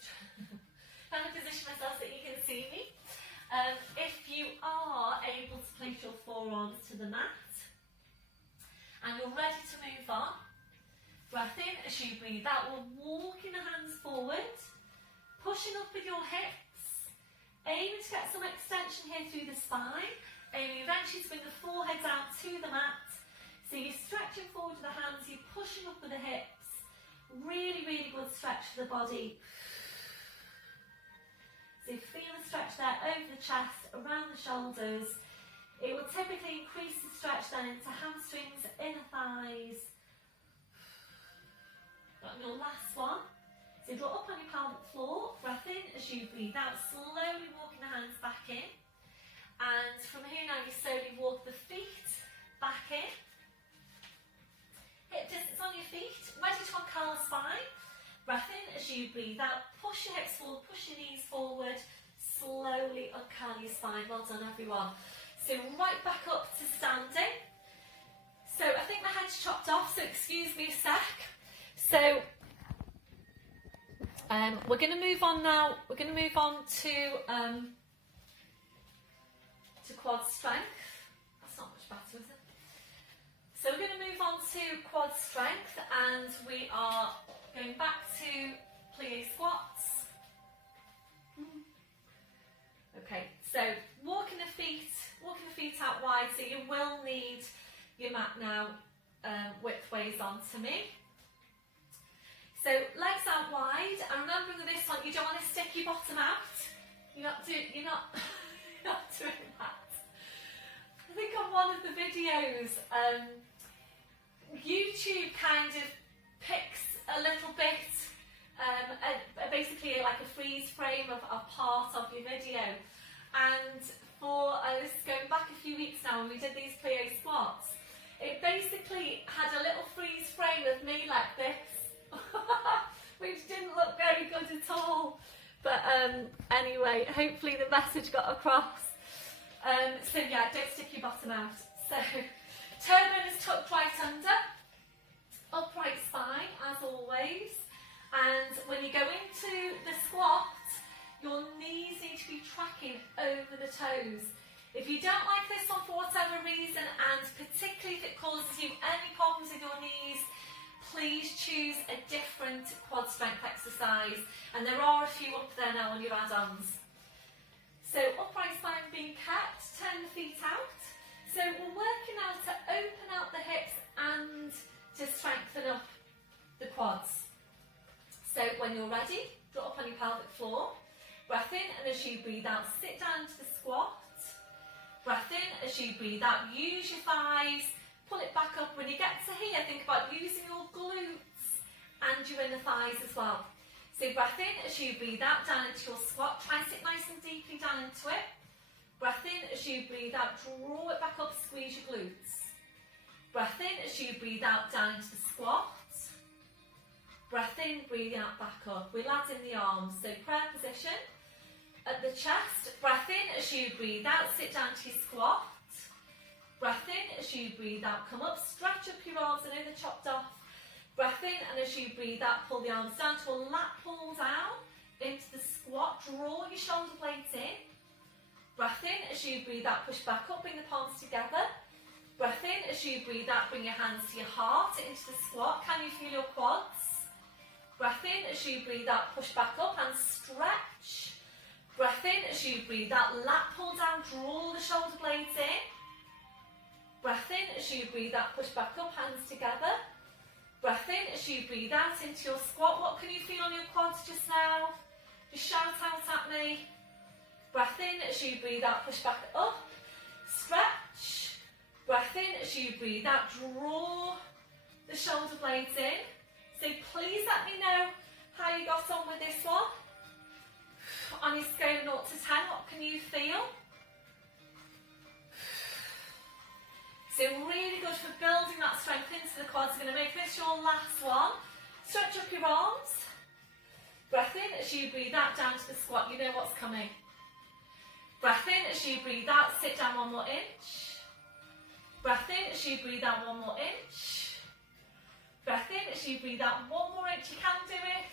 trying to position myself so that you can see me. If you are able to place your forearms to the mat and you're ready to move on, breath in as you breathe out. We're walking the hands forward, pushing up with your hips, aiming to get some extension here through the spine, aiming eventually to bring the forehead down to the mat. So you're stretching forward with the hands, you're pushing up with the hips. Really, really good stretch for the body. So you feel the stretch there over the chest, around the shoulders. It will typically increase the stretch then into hamstrings, inner thighs. Got your last one. So draw up on your pelvic floor, breath in as you breathe out, slowly walking the hands back in. And from here now you slowly walk the feet back in. Hip distance on your feet, ready to uncurl the spine. Breath in as you breathe out, push your hips forward, push your knees forward, slowly uncurl your spine. Well done everyone. So right back up to standing. So I think my head's chopped off, so excuse me a sec. So we're going to move on now. We're going to move on to quad strength. That's not much better, is it? So we're going to move on to quad strength, and we are going back to plie squats. Okay, so walking the feet out wide. So you will need your mat now widthways onto me. So legs out wide, and remembering with this one, you don't want to stick your bottom out. You're not doing that. I think on one of the videos, YouTube kind of picks a little bit, basically like a freeze frame of part of your video. And for this is going back a few weeks now when we did these plie squats, it basically had a little freeze frame of me like this. Which didn't look very good at all, but anyway, hopefully the message got across. So yeah, don't stick your bottom out. So tailbone is tucked right under, upright spine as always, and when you go into the squat, your knees need to be tracking over the toes. If you don't like this one for whatever reason, and particularly if it causes you any problems with your knees, please choose a different quad strength exercise, and there are a few up there now on your add-ons. So upright spine being kept, turn the feet out. So we're working now to open out the hips and to strengthen up the quads. So when you're ready, draw up on your pelvic floor, breath in, and as you breathe out, sit down to the squat. Breath in, as you breathe out, use your thighs, pull it back up. When you get to here, think about using your glutes and your inner thighs as well. So breath in as you breathe out, down into your squat. Try and sit nice and deeply down into it. Breath in as you breathe out, draw it back up, squeeze your glutes. Breath in as you breathe out, down into the squat. Breath in, breathing out, back up. We're ladding the arms, so prayer position at the chest. Breath in as you breathe out, sit down to your squat. Breath in as you breathe out, come up, stretch up your arms. I know they're chopped off. Breath in, and as you breathe out, pull the arms down to a lat pull down into the squat. Draw your shoulder blades in. Breath in, as you breathe out, push back up, bring the palms together. Breath in, as you breathe out, bring your hands to your heart into the squat. Can you feel your quads? Breath in, as you breathe out, push back up and stretch. Breath in, as you breathe out, lat pull down, draw the shoulder blades in. Breath in, as you breathe out, push back up, hands together. Breath in, as you breathe out into your squat. What can you feel on your quads just now? Just shout out at me. Breath in, as you breathe out, push back up. Stretch. Breath in, as you breathe out, draw the shoulder blades in. So please let me know how you got on with this one. On your scale of 0 to 10, what can you feel? So really good for building that strength into the quads. You're going to make this your last one. Stretch up your arms. Breath in, as you breathe out, down to the squat. You know what's coming. Breath in, as you breathe out, sit down 1 more inch. Breath in, as you breathe out, 1 more inch. Breath in, as you breathe out, 1 more inch. You can do it.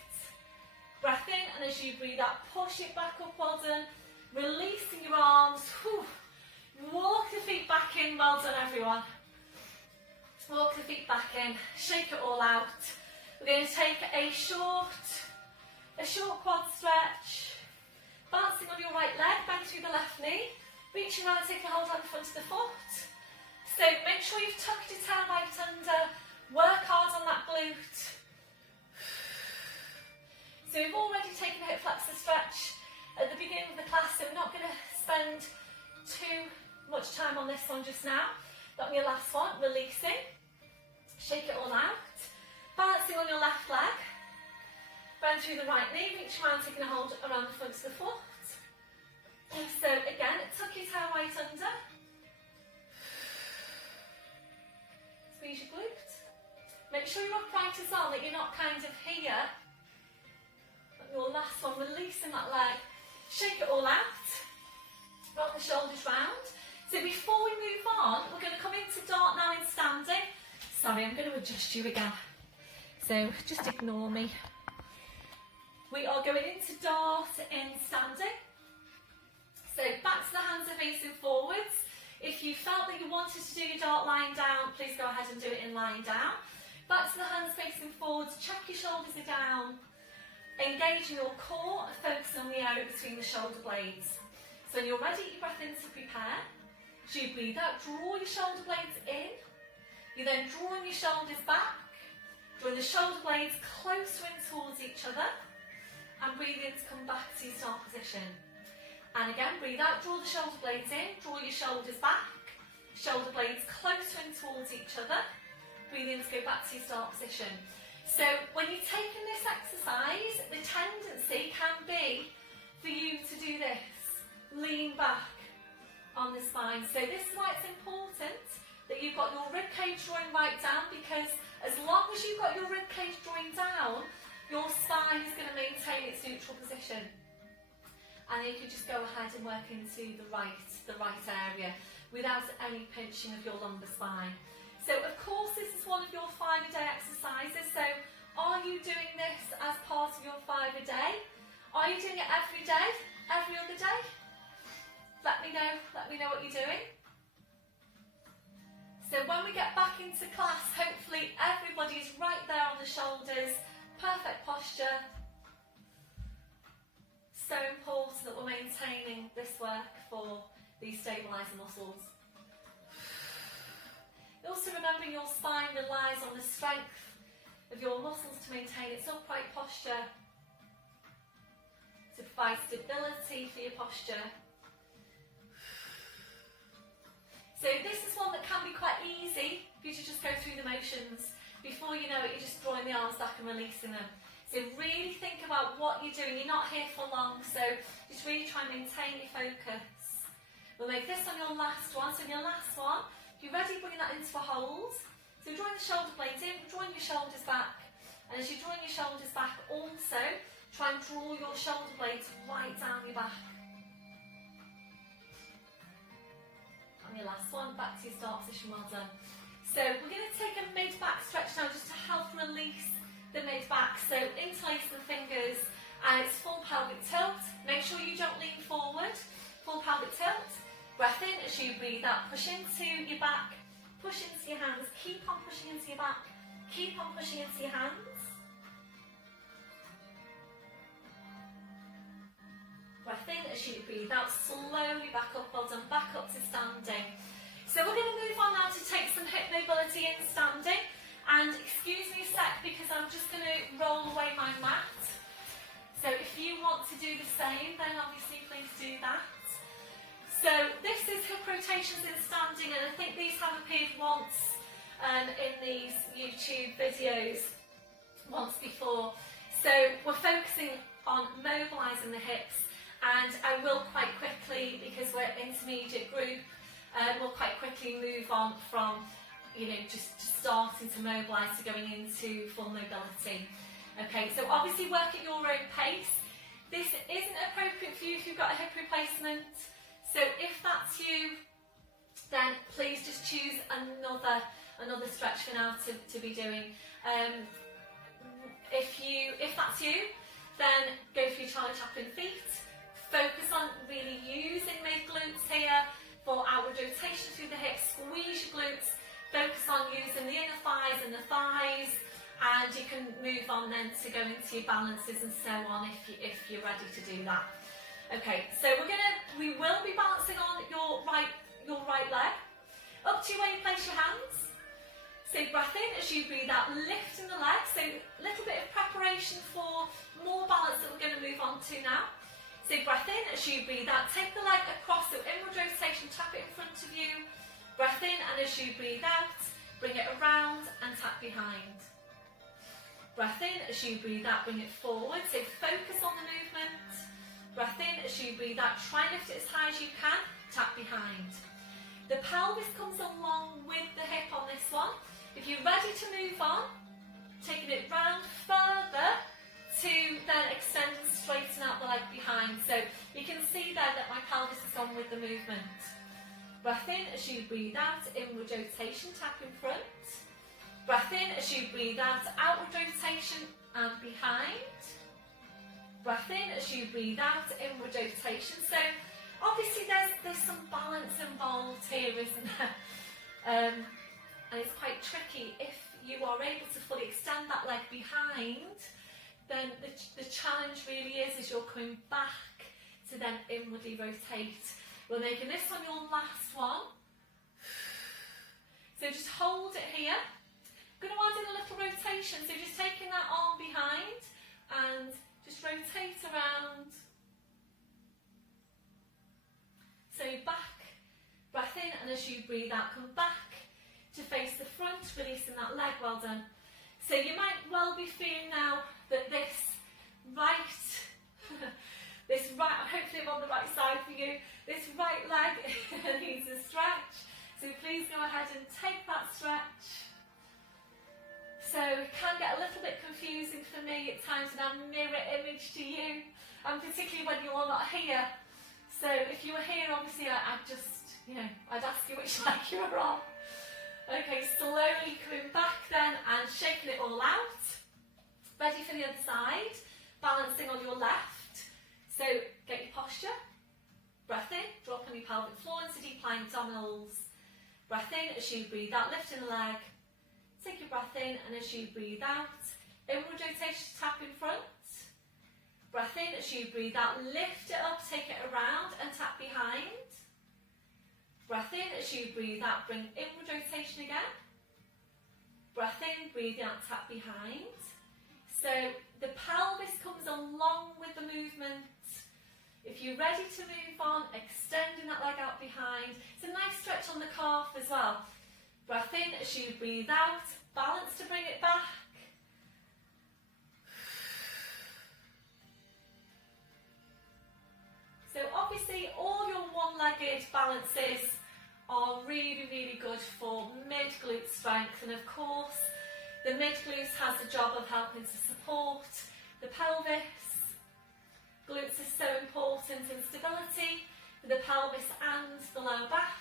Breath in, and as you breathe out, push it back up. Well done. Releasing your arms. Whew. Walk the feet back in. Well done, everyone. Walk the feet back in. Shake it all out. We're going to take a short quad stretch. Balancing on your right leg, bend through the left knee. Reaching around, taking a hold on the front of the foot. So make sure you've tucked your tail right under. Work hard on that glute. So we've already taken a hip flexor stretch at the beginning of the class, so we're not going to spend too much time on this one just now. Got your last one, releasing. Shake it all out. Balancing on your left leg. Bend through the right knee, reach around, taking a hold around the front of the foot. So again, tuck your tail right under. Squeeze your glute. Make sure your upright is on, that you're not kind of here. Your last one, releasing that leg. Shake it all out. Rock the shoulders round. So before we move on, we're going to come into dart now in standing. Sorry, I'm going to adjust you again. So just ignore me. We are going into dart in standing. So back to the hands are facing forwards. If you felt that you wanted to do your dart lying down, please go ahead and do it in lying down. Back to the hands facing forwards. Check your shoulders are down. Engaging your core, focusing on the area between the shoulder blades. So when you're ready, your breath in to prepare. As you breathe out, draw your shoulder blades in. You're then drawing your shoulders back, drawing the shoulder blades closer in towards each other, and breathe in to come back to your start position. And again, breathe out, draw the shoulder blades in, draw your shoulders back, shoulder blades closer in towards each other, breathe in to go back to your start position. So when you're taking this exercise, the tendency can be for you to do this. Lean back on the spine. So this is why it's important that you've got your rib cage drawing right down, because as long as you've got your rib cage drawing down, your spine is going to maintain its neutral position. And you can just go ahead and work into the right area without any pinching of your lumbar spine. So of course this is one of your 5-a-day exercises. So are you doing this as part of your 5-a-day? Are you doing it every day? Every other day? Let me know what you're doing. So when we get back into class, hopefully everybody's right there on the shoulders, perfect posture. So important that we're maintaining this work for these stabilising muscles. Also remembering your spine relies on the strength of your muscles to maintain its upright posture, to provide stability for your posture. So this is one that can be quite easy for you to just go through the motions. Before you know it, you're just drawing the arms back and releasing them. So really think about what you're doing. You're not here for long, so just really try and maintain your focus. We'll make this on your last one. So in your last one, if you're ready, bring that into a hold. So drawing the shoulder blades in, drawing your shoulders back. And as you're drawing your shoulders back, also try and draw your shoulder blades right down your back. On your last one, back to your start position, well done. So we're going to take a mid-back stretch now just to help release release the mid-back. So interlace the fingers and it's full pelvic tilt. Make sure you don't lean forward. Full pelvic tilt. Breath in as you breathe out. Push into your back. Push into your hands. Keep on pushing into your back. Keep on pushing into your hands. Breath in as you breathe out. Slowly back up. Well done. Back up to standing. So we're going to move on now to take some hip mobility in standing. And excuse me a sec because I'm just going to roll away my mat. So if you want to do the same, then obviously please do that. So this is hip rotations in standing, and I think these have appeared once in these YouTube videos once before. So we're focusing on mobilising the hips, and I will quite quickly, because we're intermediate group, we'll quite quickly move on from, you know, just starting to mobilise to going into full mobility. Okay, so obviously work at your own pace. This isn't appropriate for you if you've got a hip replacement. So if that's you, then please just choose another stretch for now to be doing. If that's you, then go for your Charlie Chaplin feet. Focus on really using mid glutes here for outward rotation through the hips. Squeeze your glutes. Focus on using the inner thighs and the thighs. And you can move on then to go into your balances and so on if you're ready to do that. Okay, so we will be balancing on your right leg. Up to where you place your hands. So breath in as you breathe out, lifting the leg. So a little bit of preparation for more balance that we're going to move on to now. So breath in as you breathe out, take the leg across, so inward rotation, tap it in front of you. Breath in, and as you breathe out, bring it around and tap behind. Breath in as you breathe out, bring it forward, so focus on the movement. Breath in as you breathe out, try and lift it as high as you can, tap behind. The pelvis comes along with the hip on this one. If you're ready to move on, taking it round further to then extend and straighten out the leg behind. So you can see there that my pelvis is on with the movement. Breath in as you breathe out, inward rotation, tap in front. Breath in as you breathe out, outward rotation and behind. Breath in as you breathe out, inward rotation. So obviously there's some balance involved here, isn't there? And it's quite tricky. If you are able to fully extend that leg behind, then the challenge really is as you're coming back to then inwardly rotate. We're making this one your last one. So just hold it here. I'm going to add in a little rotation, so just taking that arm behind and just rotate around. So back, breath in, and as you breathe out, come back to face the front, releasing that leg, well done. So you might well be feeling now that this right, hopefully I'm on the right side for you, this right leg needs a stretch. So please go ahead and take that stretch. So it can get a little bit confusing for me at times when I mirror image to you, and particularly when you're not here. So if you were here, obviously I'd just, I'd ask you which leg you were on. Okay, slowly coming back then and shaking it all out. Ready for the other side, balancing on your left. So get your posture. Breath in, drop on your pelvic floor into deep lying abdominals. Breath in as you breathe out, lifting the leg. Take your breath in, and as you breathe out, inward rotation, tap in front. Breath in as you breathe out, lift it up, take it around and tap behind. Breath in as you breathe out, bring inward rotation again. Breath in, breathe out, tap behind. So the pelvis comes along with the movement. If you're ready to move on, extending that leg out behind. It's a nice stretch on the calf as well. Breath in as you breathe out, balance to bring it back. So obviously all your one-legged balances are really, really good for mid-glute strength, and of course the mid-glutes has the job of helping to support the pelvis. Glutes are so important in stability for the pelvis and the lower back.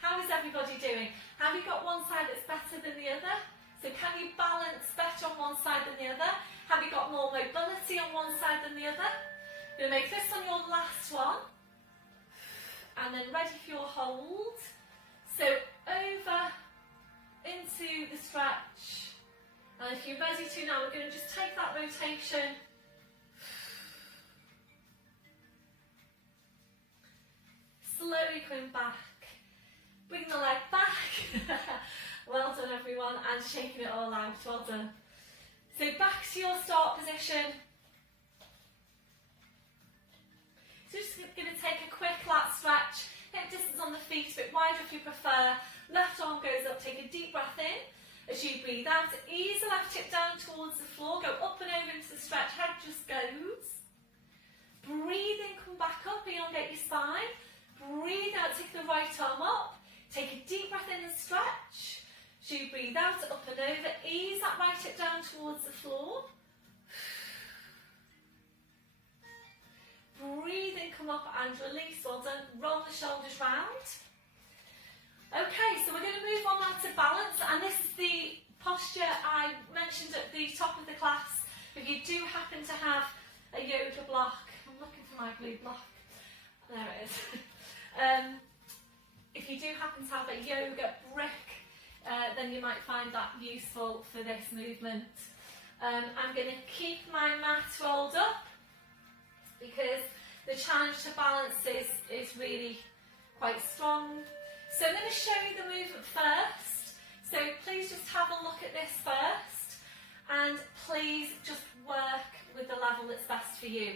How is everyone everybody doing? Have you got one side that's better than the other? So can you balance better on one side than the other? Have you got more mobility on one side than the other? You're going to make this on your last one. And then ready for your hold. So over into the stretch. And if you're ready to now, we're going to just take that rotation. Slowly coming back. Bring the leg back. Well done everyone, and shaking it all out, well done. So back to your start position. So just going to take a quick lat stretch, hip distance on the feet, a bit wider if you prefer. Left arm goes up, take a deep breath in. As you breathe out, ease the left hip down towards the floor, go up and over into the stretch, head just goes. Breathe in, come back up, elongate your spine. Breathe out, take the right arm up, take a deep breath in and stretch. So you breathe out, up and over, ease that right hip down towards the floor. Breathe in, come up and release, well done. Roll the shoulders round. Okay, so we're going to move on now to balance, and this is the posture I mentioned at the top of the class. If you do happen to have a yoga block, I'm looking for my blue block, there it is. If you do happen to have a yoga brick, then you might find that useful for this movement. I'm going to keep my mat rolled up because the challenge to balance is really quite strong. So I'm going to show you the movement first. So please just have a look at this first, and please just work with the level that's best for you.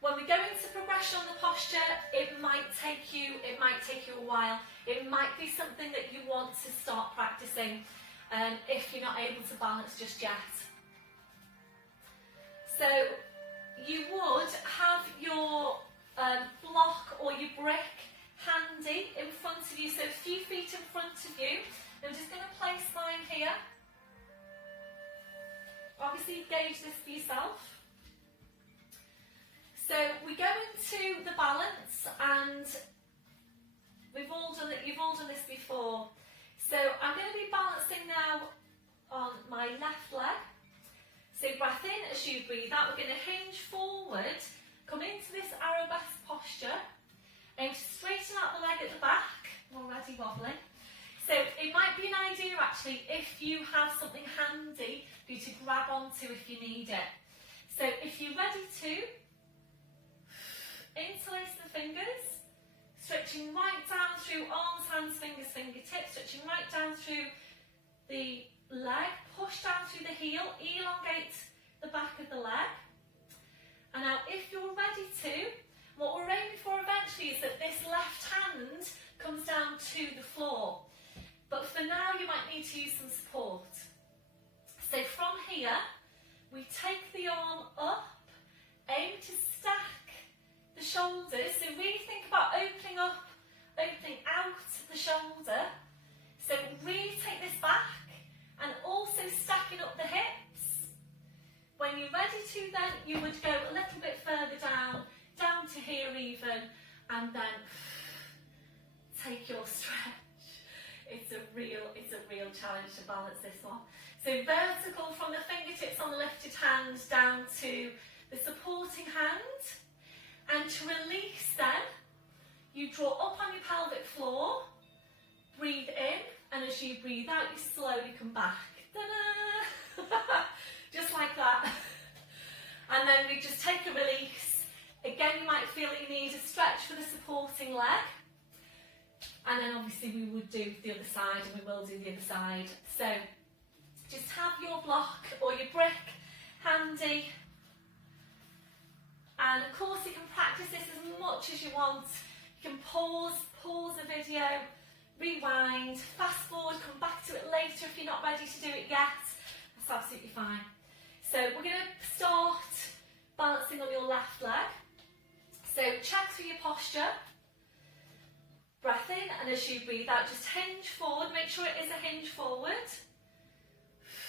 When we go into progression on the posture, it might take you a while. It might be something that you want to start practicing if you're not able to balance just yet. So you would have your block or your brick handy in front of you, so a few feet in front of you. I'm just going to place mine here. Obviously gauge this for yourself. So we go into the balance, and you've all done this before. So I'm going to be balancing now on my left leg. So breath in as you breathe out. We're going to hinge forward, come into this arabesque posture, aim to straighten out the leg at the back, already wobbling. So it might be an idea actually if you have something handy for you to grab onto if you need it. So if you're ready to, interlace the fingers, stretching right down through arms, hands, fingers, fingertips, stretching right down through the leg, push down through the heel, elongate the back of the leg. And now if you're ready to, what we're aiming for eventually is that this left hand comes down to the floor. But for now you might need to use some support. So from here, we take the arm up, aim to stack the shoulders, so really think about opening up, opening out the shoulder. So really take this back and also stacking up the hips. When you're ready to then, you would go a little bit further down to here even, and then take your stretch. It's a real challenge to balance this one. So vertical from the fingertips on the lifted hand down to the supporting hand. And to release then, you draw up on your pelvic floor, breathe in, and as you breathe out, you slowly come back. Ta-da! Just like that. And then we just take a release. Again, you might feel that you need a stretch for the supporting leg. And then obviously we would do the other side, and we will do the other side. So just have your block or your brick handy. And of course you can practice this as much as you want. You can pause the video, rewind, fast forward, come back to it later if you're not ready to do it yet. That's absolutely fine. So we're going to start balancing on your left leg. So check through your posture. Breath in, and as you breathe out, just hinge forward. Make sure it is a hinge forward.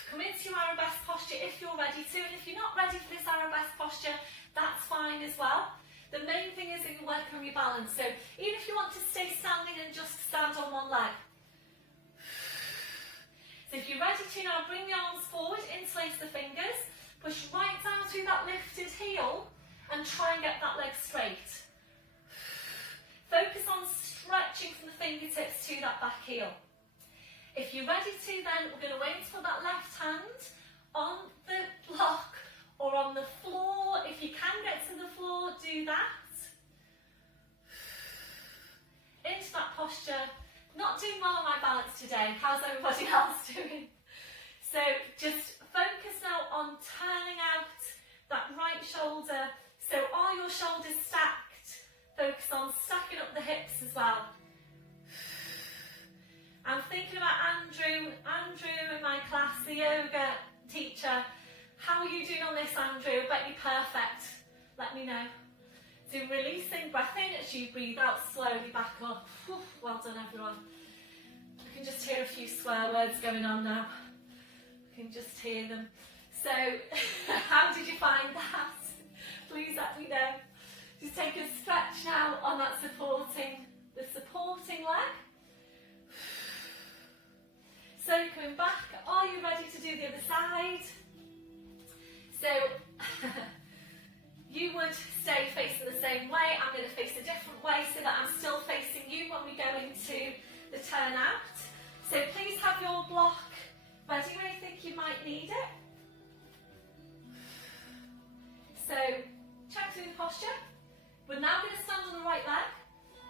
Come into your arabesque posture if you're ready to, and if you're not ready for this arabesque posture, that's fine as well. The main thing is that you work on your balance. So even if you want to stay standing and just stand on one leg. So if you're ready to now, bring the arms forward, interlace the fingers, push right down through that lifted heel and try and get that leg straight. Focus on stretching from the fingertips to that back heel. If you're ready to, then we're going to aim to put that left hand on the block or on the floor. If you can get to the floor, do that. Into that posture. Not doing well on my balance today. How's everybody else doing? So just focus now on turning out that right shoulder. So are your shoulders stacked? Focus on stacking up the hips as well. I'm thinking about Andrew in my class, the yoga teacher. How are you doing on this, Andrew? I bet you're perfect. Let me know. So releasing breath in as you breathe out, slowly back up. Whew, well done, everyone. I can just hear a few swear words going on now. I can just hear them. So, how did you find that? Please let me know. Just take a stretch now on that supporting leg. So coming back, are you ready to do the other side? So, you would stay facing the same way. I'm going to face a different way so that I'm still facing you when we go into the turn out. So please have your block ready when you think you might need it. So check through the posture. We're now going to stand on the right leg.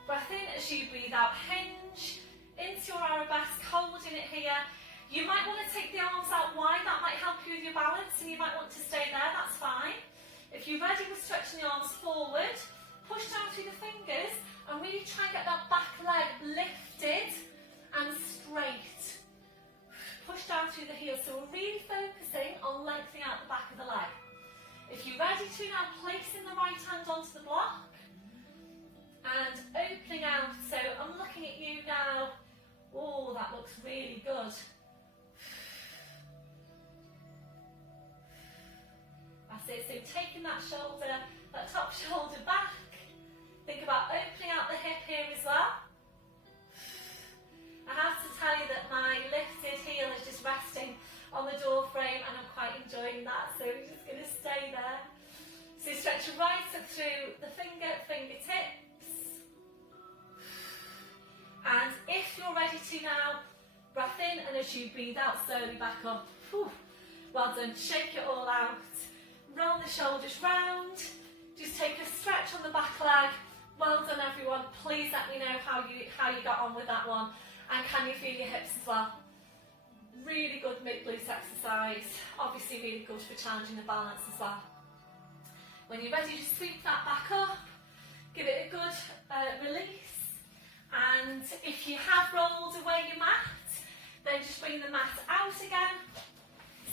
Breath in as you breathe out, hinge into your arabesque, holding it here. You might want to take the arms out wide, that might help you with your balance, and you might want to stay there, that's fine. If you're ready, we're stretching the arms forward, push down through the fingers, and really try and get that back leg lifted and straight. Push down through the heel, so we're really focusing on lengthening out the back of the leg. If you're ready to, now placing the right hand onto the block, and opening out, so I'm looking at you now. Oh, that looks really good. That's it, so taking that shoulder, that top shoulder back. Think about opening out the hip here as well. I have to tell you that my lifted heel is just resting on the door frame and I'm quite enjoying that, so we're just going to stay there. So stretch right up through the fingertips. And if you're ready to now, breath in, and as you breathe out, slowly back up. Whew. Well done, shake it all out. Roll the shoulders round. Just take a stretch on the back leg. Well done, everyone. Please let me know how you got on with that one. And can you feel your hips as well? Really good mid-glute exercise. Obviously really good for challenging the balance as well. When you're ready, just sweep that back up. Give it a good release. And if you have rolled away your mat, then just bring the mat out again.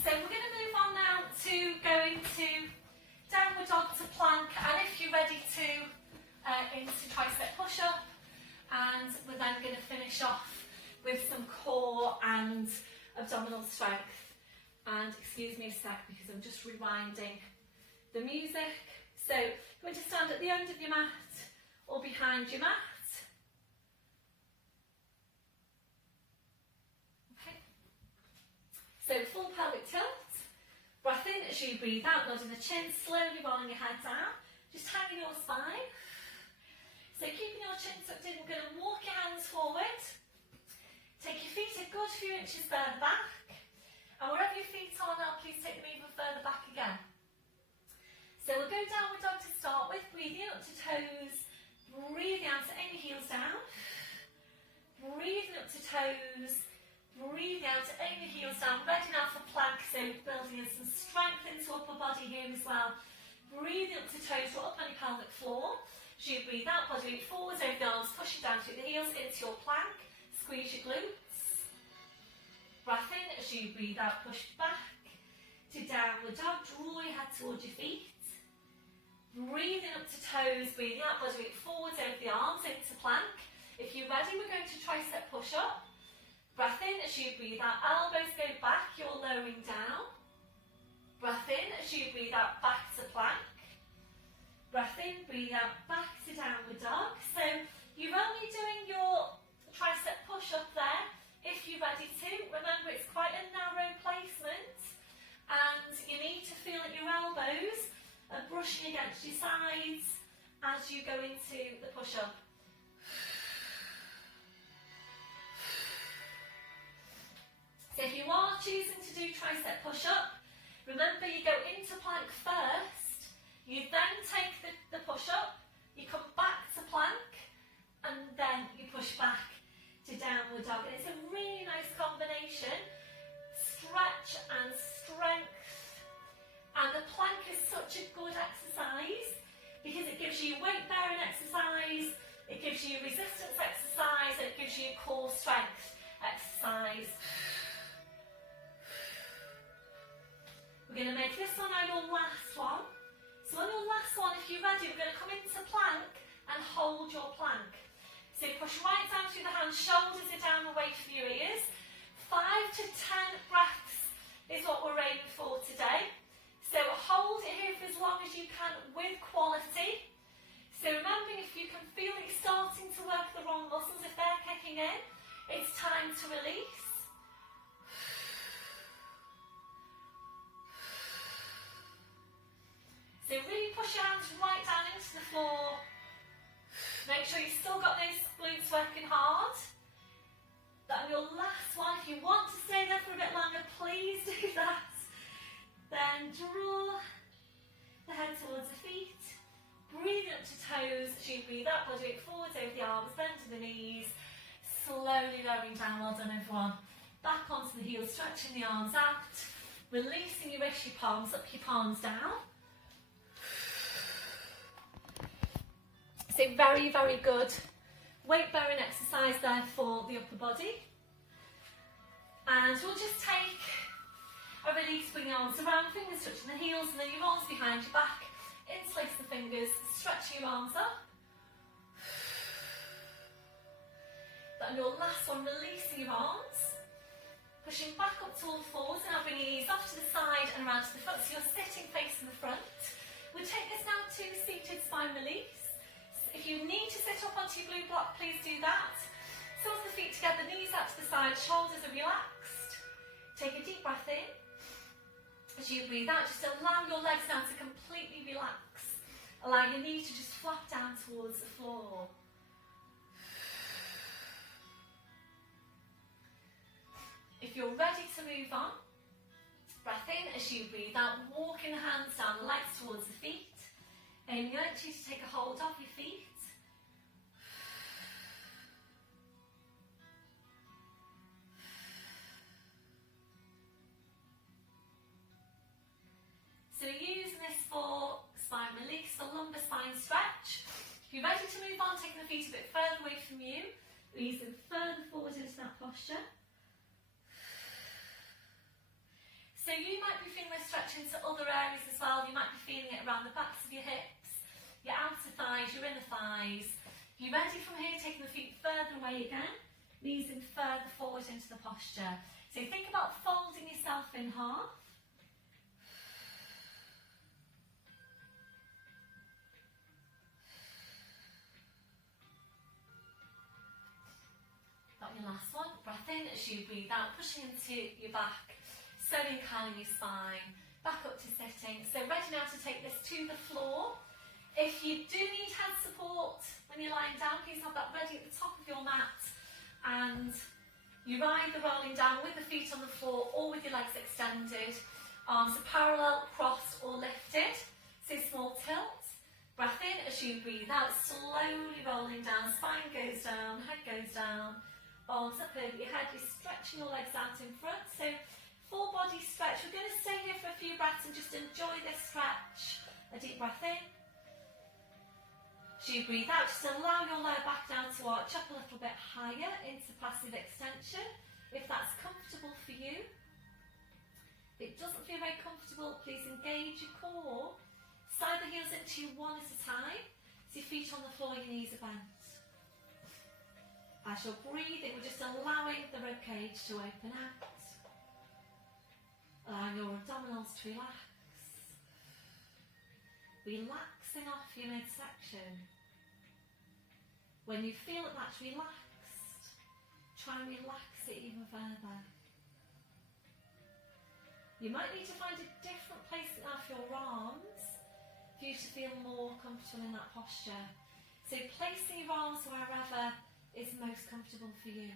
So we're going to move on now to going to downward dog to plank, and if you're ready to into tricep push-up, and we're then going to finish off with some core and abdominal strength. And excuse me a sec because I'm just rewinding the music. So you're going to stand at the end of your mat or behind your mat. So full pelvic tilt, breath in as you breathe out, nodding the chin, slowly rolling your head down, just hanging your spine. So keeping your chin tucked in, we're going to walk your hands forward, take your feet a good few inches further back, and wherever your feet are now, please take them even further back again. So we'll go downward dog to start with, breathing up to toes, breathing out to aim your heels down, breathing up to toes, breathing out to aim your heels down, ready now for plank, so building in some strength into upper body here as well. Breathing up to toes, roll up on your pelvic floor. As you breathe out, body weight forwards over the arms, push it down through the heels into your plank, squeeze your glutes. Breath in, as you breathe out, push back to downward dog, draw your head towards your feet. Breathing up to toes, breathing out, body weight forwards over the arms into plank. If you're ready, we're going to tricep push up. Breath in as you breathe out, elbows go back, you're lowering down. Breath in as you breathe out, back to plank. Breath in, breathe out, back to downward dog. So you're only doing your tricep push pushing against your sides as you go into the push-up. So if you are choosing to do tricep push-up, remember you go into plank first, you then take the push-up, you come back to plank, and then you push back to downward dog. And it's a really nice combination, stretch and strength. And the plank is such a good exercise because it gives you weight bearing exercise, it gives you resistance exercise, and it gives you core strength exercise. We're going to make this one our last one. So on your last one, if you're ready, we're going to come into plank and hold your plank. So push right down through the hands, shoulders are down away from your ears. 5 to 10 breaths is what we're aiming for today. So hold it here for as long as you can with quality. So remembering, if you can feel it starting to work the wrong muscles, if they're kicking in, it's time to release. So really push your hands right down into the floor. Make sure you've still got those glutes working hard. That on your last one, if you want to stay there for a bit longer, please do that. Then draw the head towards the feet. Breathe up to toes as you breathe out. Body weight forwards over the arms, bend to the knees. Slowly lowering down. Well done, everyone. Back onto the heels, stretching the arms out. Releasing your wrists, your palms up, your palms down. So very, very good weight bearing exercise there for the upper body. And we'll just take a release, bring the arms around, fingers touching the heels, and then your arms behind your back. Interlace the fingers, stretch your arms up. Then your last one, releasing your arms. Pushing back up to all fours, and now bring your knees off to the side and around to the front, so you're sitting facing the front. We'll take this now to seated spine release. If you need to sit up onto your blue block, please do that. Soles of the feet together, knees out to the side, shoulders are relaxed. Take a deep breath in. As you breathe out, just allow your legs now to completely relax. Allow your knees to just flap down towards the floor. If you're ready to move on, breath in as you breathe out, walking the hands down, the legs towards the feet. Aiming out to take a hold of your feet. So we're using this for spine release, for lumbar spine stretch. If you're ready to move on, taking the feet a bit further away from you, release them further forward into that posture. So you might be feeling this stretch into other areas as well. You might be feeling it around the backs of your hips, your outer thighs, your inner thighs. You're ready from here, taking the feet further away again, knees in further forward into the posture. So think about folding yourself in half. Got your last one. Breath in as you breathe out, pushing into your back. Slowly curling your spine, back up to sitting. So ready now to take this to the floor. If you do need head support when you're lying down, please have that ready at the top of your mat. And you're either rolling down with the feet on the floor or with your legs extended. Arms are parallel, crossed or lifted. So small tilt. Breath in as you breathe out, slowly rolling down. Spine goes down, head goes down. Arms up over your head. You're stretching your legs out in front. So full body stretch. We're going to stay here for a few breaths and just enjoy this stretch. A deep breath in. As you breathe out, just allow your lower back down to arch up a little bit higher into passive extension, if that's comfortable for you. If it doesn't feel very comfortable, please engage your core. Slide the heels into you one at a time. So your feet on the floor, your knees are bent. As you're breathing, we're just allowing the ribcage to open out. Allowing your abdominals to relax. Relaxing off your midsection. When you feel that that's relaxed, try and relax it even further. You might need to find a different place now for your arms. If for you to feel more comfortable in that posture. So placing your arms wherever is most comfortable for you.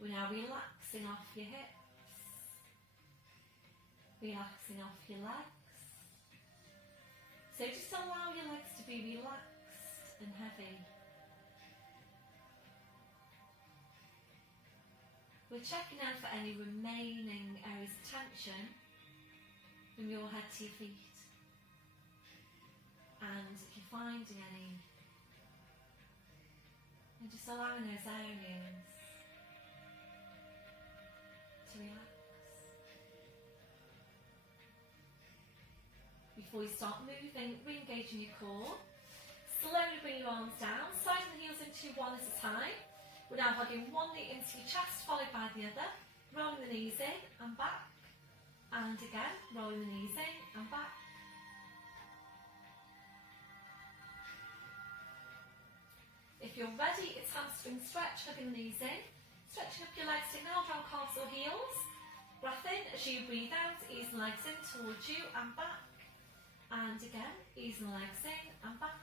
We're now relaxing off your hips, relaxing off your legs. So just allow your legs to be relaxed and heavy. We're checking out for any remaining areas of tension from your head to your feet. And if you're finding any, and just allowing those areas to relax. Before you start moving, re-engaging your core. Slowly bring your arms down, sliding the heels into one at a time. We're now hugging one knee into your chest, followed by the other. Rolling the knees in and back. And again, rolling the knees in and back. If you're ready, it's hamstring stretch, hugging the knees in. Stretching up your legs to now down calves or heels. Breath in as you breathe out, ease the legs in towards you and back. And again, ease the legs in and back.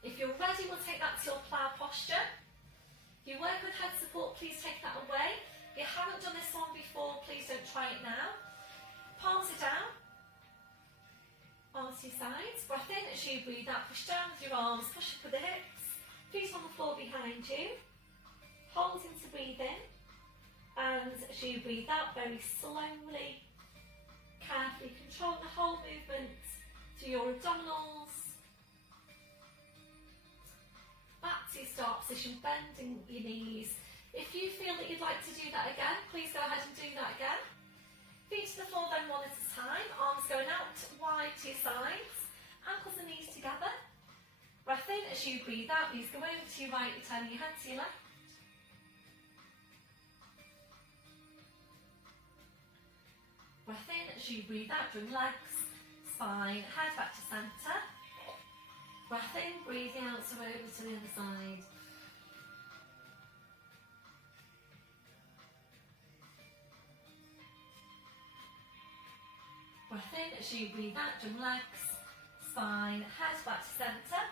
If you're ready, we'll take that to your plough posture. If you work with head support, please take that away. If you haven't done this one before, please don't try it now. Palms are down, arms to your sides. Breath in as you breathe out, push down with your arms, push up with the hips, feet on the floor behind you. Hold into breathe in, and as you breathe out, very slowly, carefully control the whole movement through your abdominals. Back to your start position, bending your knees. If you feel that you'd like to do that again, please go ahead and do that again. Feet to the floor then one at a time, arms going out wide to your sides, ankles and knees together. Breath in as you breathe out, knees go over to your right, you're turning your head to your left. Breath in as you breathe out, bring legs, spine, head back to centre. Breath in, breathing out, so over to the other side. Breath in as you breathe out, bring legs, spine, head back to centre.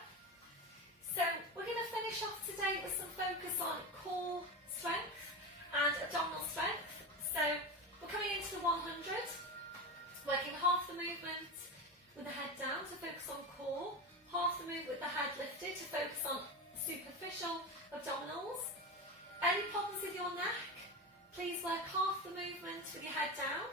So we're going to finish off today with some focus on core strength and abdominal strength. So we're coming into the 100, working half the movement with the head down to focus on core, half the movement with the head lifted to focus on superficial abdominals. Any problems with your neck, please work half the movement with your head down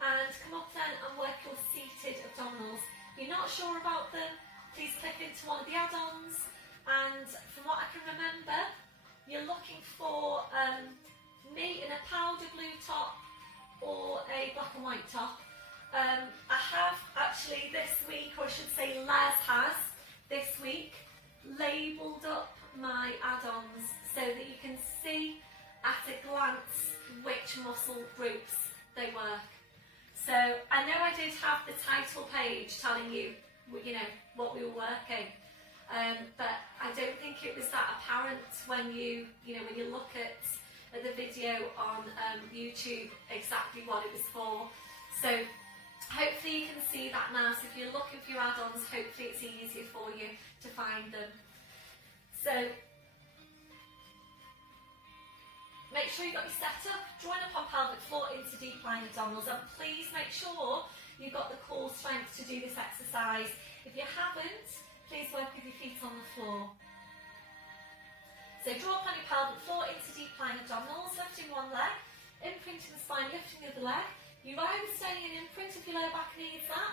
and come up then and work your seated abdominals. If you're not sure about them, please click into one of the add-ons, and from what I can remember, you're looking for me in a powder blue top or a black and white top. I have actually this week, or I should say Les has this week, labelled up my add-ons so that you can see at a glance which muscle groups they work. So I know I did have the title page telling you, what we were working, but I don't think it was that apparent when you look at the video on YouTube exactly what it was for. So hopefully you can see that now. So if you're looking for your add-ons, hopefully it's easier for you to find them. So make sure you've got your setup, join up on pelvic floor into deep lying abdominals, and please make sure you've got the core strength to do this exercise. If you haven't, please work with your feet on the floor. So draw up on your pelvic floor into deep lying abdominals, lifting one leg, imprinting the spine, lifting the other leg. You're either staying in imprint if your lower back needs that,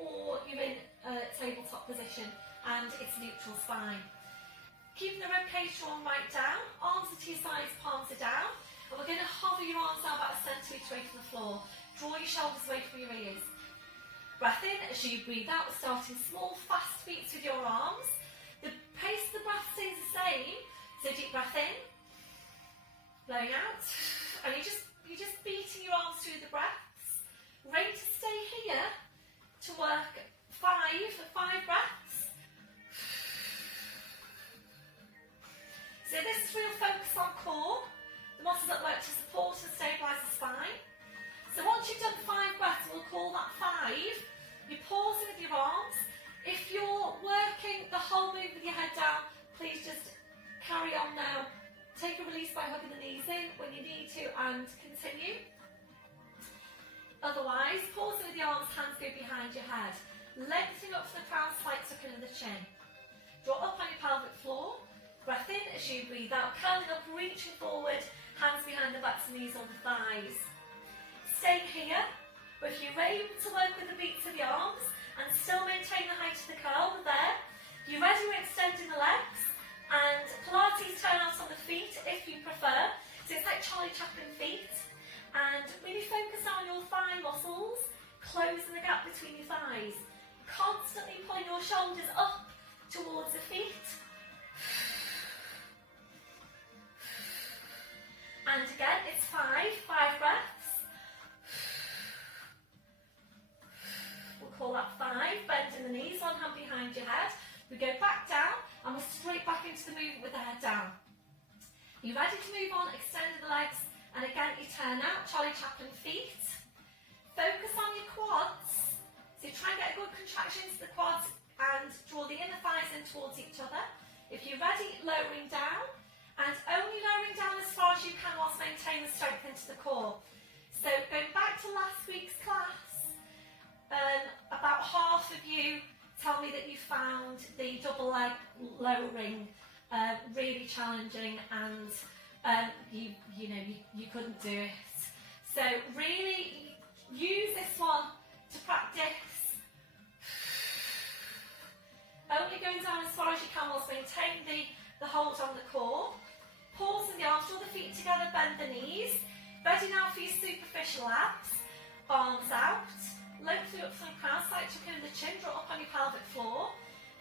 or you're in a tabletop position and it's neutral spine. Keeping the rib cage drawn right down, arms are to your sides, palms are down, and we're going to hover your arms down about a centimetre away from the floor. Draw your shoulders away from your ears. Breath in as you breathe out, starting small, fast beats with your arms. The pace of the breath stays the same, so deep breath in, blowing out, and you're just beating your arms through the breaths. Rate to stay here to work five breaths. So and continue. Otherwise, pause with the arms, hands go behind your head. Lengthening up from the crown, slight tuck under the chin. Draw up on your pelvic floor. Breath in as you breathe out, curling up, reaching forward, hands behind the backs and knees on the thighs. Stay here, but if you're able to work with the beats of the arms and still maintain the height of the curl, we're there. You're ready, we're extending the legs, and Pilates turn-outs on the feet if you prefer. So it's like Charlie Chaplin feet, and really focus on your thigh muscles, closing the gap between your thighs. Constantly pulling your shoulders up towards the feet. And again, it's five breaths. We'll call that 5, bending the knees, one hand behind your head. We go back down and we're straight back into the movement with the head down. You're ready to move on, extending the legs, and again you turn out, Charlie Chaplin feet. Focus on your quads. So try and get a good contraction into the quads and draw the inner thighs in towards each other. If you're ready, lowering down. And only lowering down as far as you can whilst maintaining the strength into the core. So going back to last week's class, about half of you tell me that you found the double leg lowering really challenging, and you couldn't do it. So really use this one to practice. Only going down as far as you can whilst maintaining the hold on the core. Pause in the arms, draw the feet together, bend the knees. Ready now for your superficial abs. Arms out. Lengthen up from the crown, slight tuck under the chin, draw up on your pelvic floor.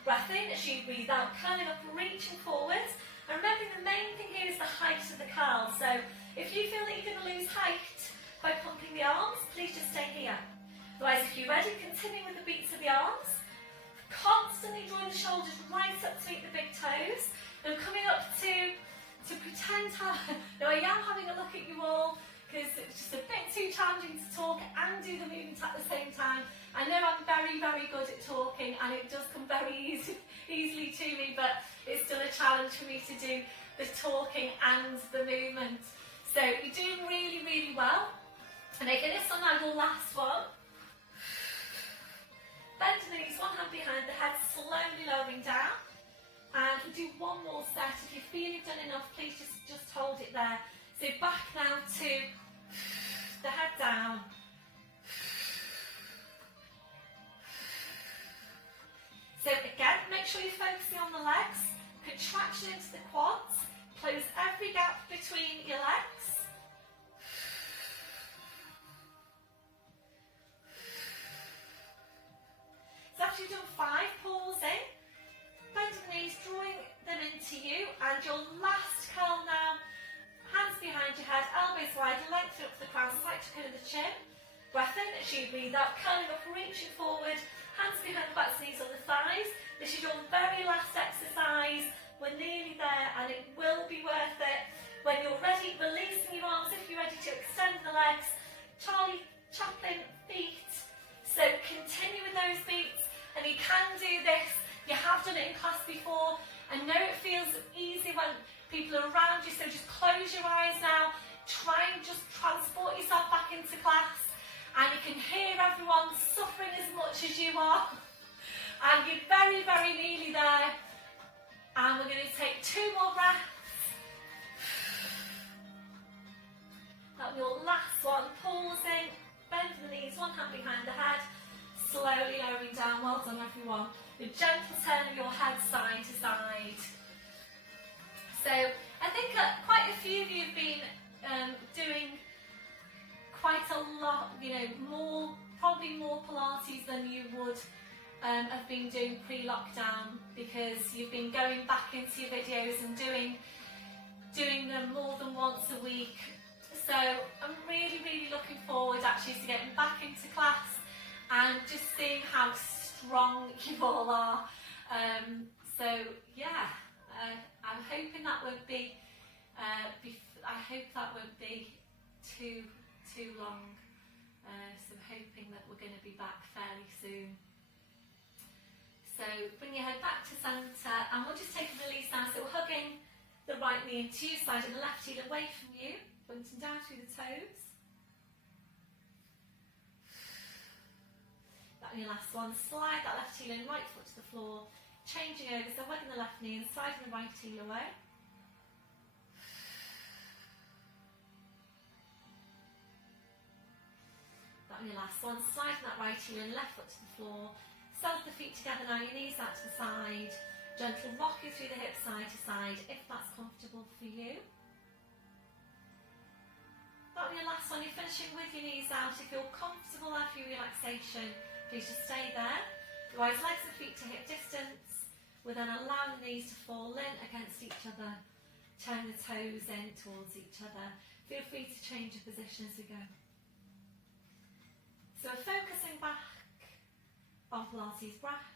Breath in as you breathe out, curling up and reaching forwards. And remembering the main thing here is the height of the curl. So if you feel that you're going to lose height by pumping the arms, please just stay here. Otherwise, if you're ready, continue with the beats of the arms. Constantly drawing the shoulders right up to meet the big toes. And coming up to pretend now I am having a look at you all, because it's just a bit too challenging to talk and do the movement at the same time. I know I'm very, very good at talking and it does come very easily to me, but it's still a challenge for me to do the talking and the movement. So you're doing really, really well. And again, this one now, the last one. Bend the knees, one hand behind the head, slowly lowering down. And we'll do one more set. If you feel you've done enough, please just hold it there. So back now to the head down. So again, make sure you're focusing on the legs. Contraction into the quads. Close every gap between your legs. So after you've done 5, pausing. Bending the knees, drawing them into you, and your last curl now, hands behind your head, elbows wide, lengthen up the crown, slight tuck under the chin. Breath in as you breathe out, curling up, reaching forward, hands behind the backs, knees on the thighs. This is your very last exercise. We're nearly there and it will be worth it. When you're ready, releasing your arms if you're ready to extend the legs. Charlie Chaplin feet. So continue with those beats, and you can do this. You have done it in class before. I know it feels easy when people are around you, so just close your eyes now. Try and just transport yourself back into class, and you can hear everyone suffering as much as you are. And you're very, very nearly there. And we're going to take 2 more breaths. That'll be your last one. Pausing, bending the knees, one hand behind the head, slowly lowering down. Well done, everyone. The gentle turn of your head side to side. So I think quite a few of you have been doing quite a lot, probably more Pilates than you would have been doing pre-lockdown, because you've been going back into your videos and doing them more than once a week. So I'm really, really looking forward actually to getting back into class and just seeing how strong you all are. So yeah, I'm hoping that won't be. I hope that won't be too long. So I'm hoping that we're going to be back fairly soon. So bring your head back to centre, and we'll just take a release now. So we're hugging the right knee into your side and the left heel away from you. Pointing down through the toes. That on your last one, slide that left heel in, right foot to the floor, changing over, so hugging the left knee and sliding the right heel away. That on your last one, sliding that right heel in, left foot to the floor, settle the feet together now, your knees out to the side, gentle rocking through the hips side to side if that's comfortable for you. That on your last one, you're finishing with your knees out. If you're comfortable after your relaxation, please just stay there. Otherwise, legs and feet to hip distance. We'll then allow the knees to fall in against each other. Turn the toes in towards each other. Feel free to change your position as we go. So we're focusing back on Pilates breath.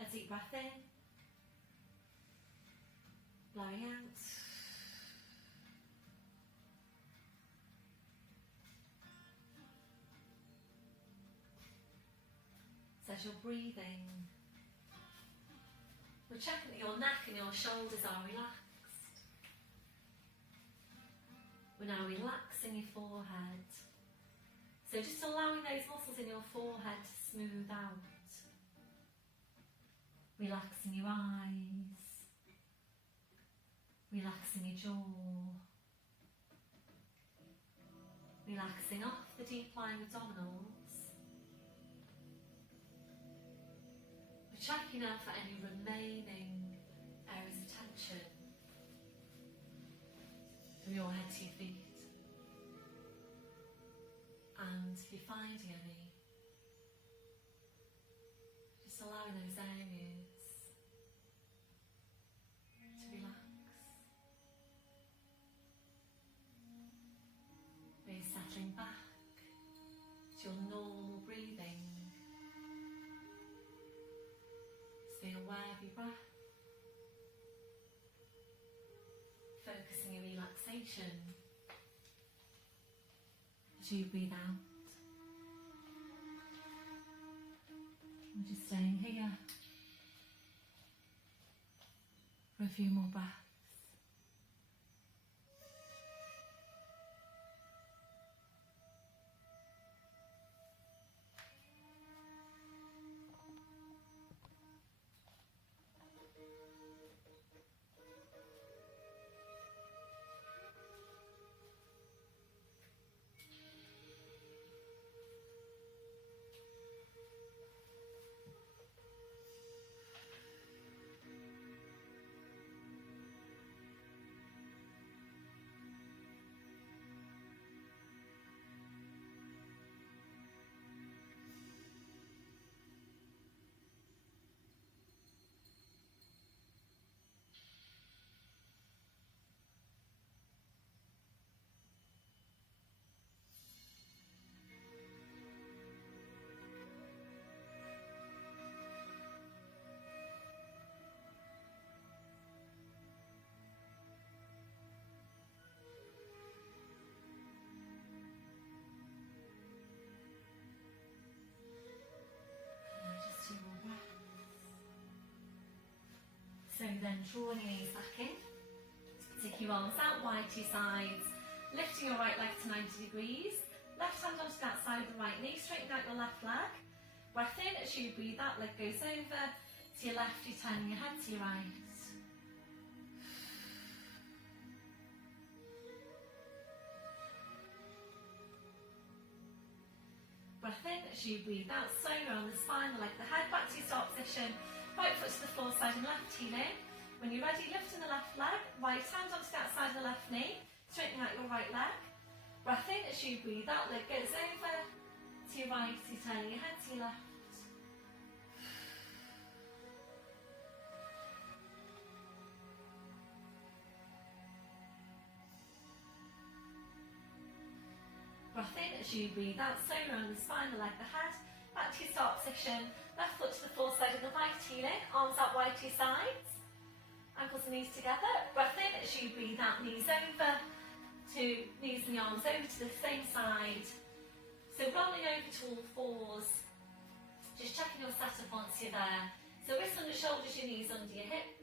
A deep breath in. Blowing out. So as you're breathing, we're checking that your neck and your shoulders are relaxed. We're now relaxing your forehead. So just allowing those muscles in your forehead to smooth out. Relaxing your eyes. Relaxing your jaw. Relaxing off the deep lying abdominals. Checking out for any remaining areas of tension from your head to your feet. And if you're finding any, just allowing those areas to relax. Maybe settling back to your normal breathing. Be aware of your breath, focusing your relaxation as you breathe out. And just staying here for a few more breaths. So then drawing your knees back in, take your arms out wide to your sides, lifting your right leg to 90 degrees, left hand onto that side of the right knee, straighten out your left leg. Breath in as you breathe out, leg goes over, to your left you're turning your head to your right. Breath in as you breathe out, slowly around the spine, the leg, the head, back to your start position. Right foot to the floor, side and left heel in. When you're ready, lifting the left leg, right hand onto the outside of the left knee, straightening out your right leg. Breath in as you breathe out, leg goes over to your right, so you're turning your head to your left. Breath in as you breathe out, slowly around the spine, the leg, the head, back to your start position. Left foot to the floor, side of the right heel in, arms out wide to your sides, ankles and knees together. Breath in as you breathe out, knees over to knees and the arms over to the same side. So rolling over to all fours, just checking your setup once you're there. So wrists under shoulders, your knees under your hips.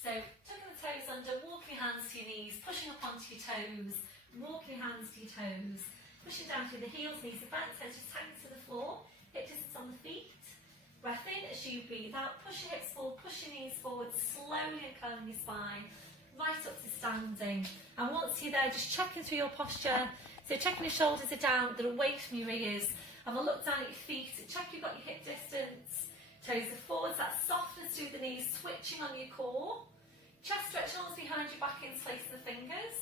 So tucking the toes under, walking your hands to your knees, pushing up onto your toes, walking your hands to your toes, pushing down through the heels, knees are bent, toes just hanging to the floor, hip distance on the feet. Breath in as you breathe out, push your hips forward, push your knees forward, slowly curling your spine, right up to standing. And once you're there, just checking through your posture. So checking your shoulders are down, they're away from your ears. Have a look down at your feet, check you've got your hip distance. Toes are forwards, that softness through the knees, switching on your core. Chest stretch arms behind you, back into place of the fingers.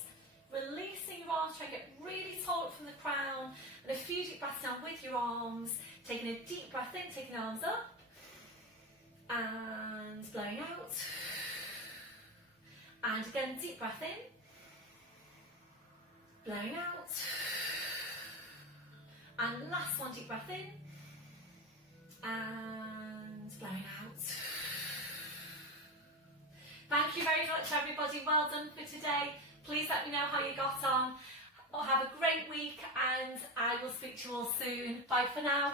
Releasing your arms, try and get really tall up from the crown. And a few deep breaths down with your arms. Taking a deep breath in, taking the arms up. And blowing out. And again, deep breath in. Blowing out. And last one, deep breath in. And blowing out. Thank you very much, everybody. Well done for today. Please let me know how you got on. Have a great week, and I will speak to you all soon. Bye for now.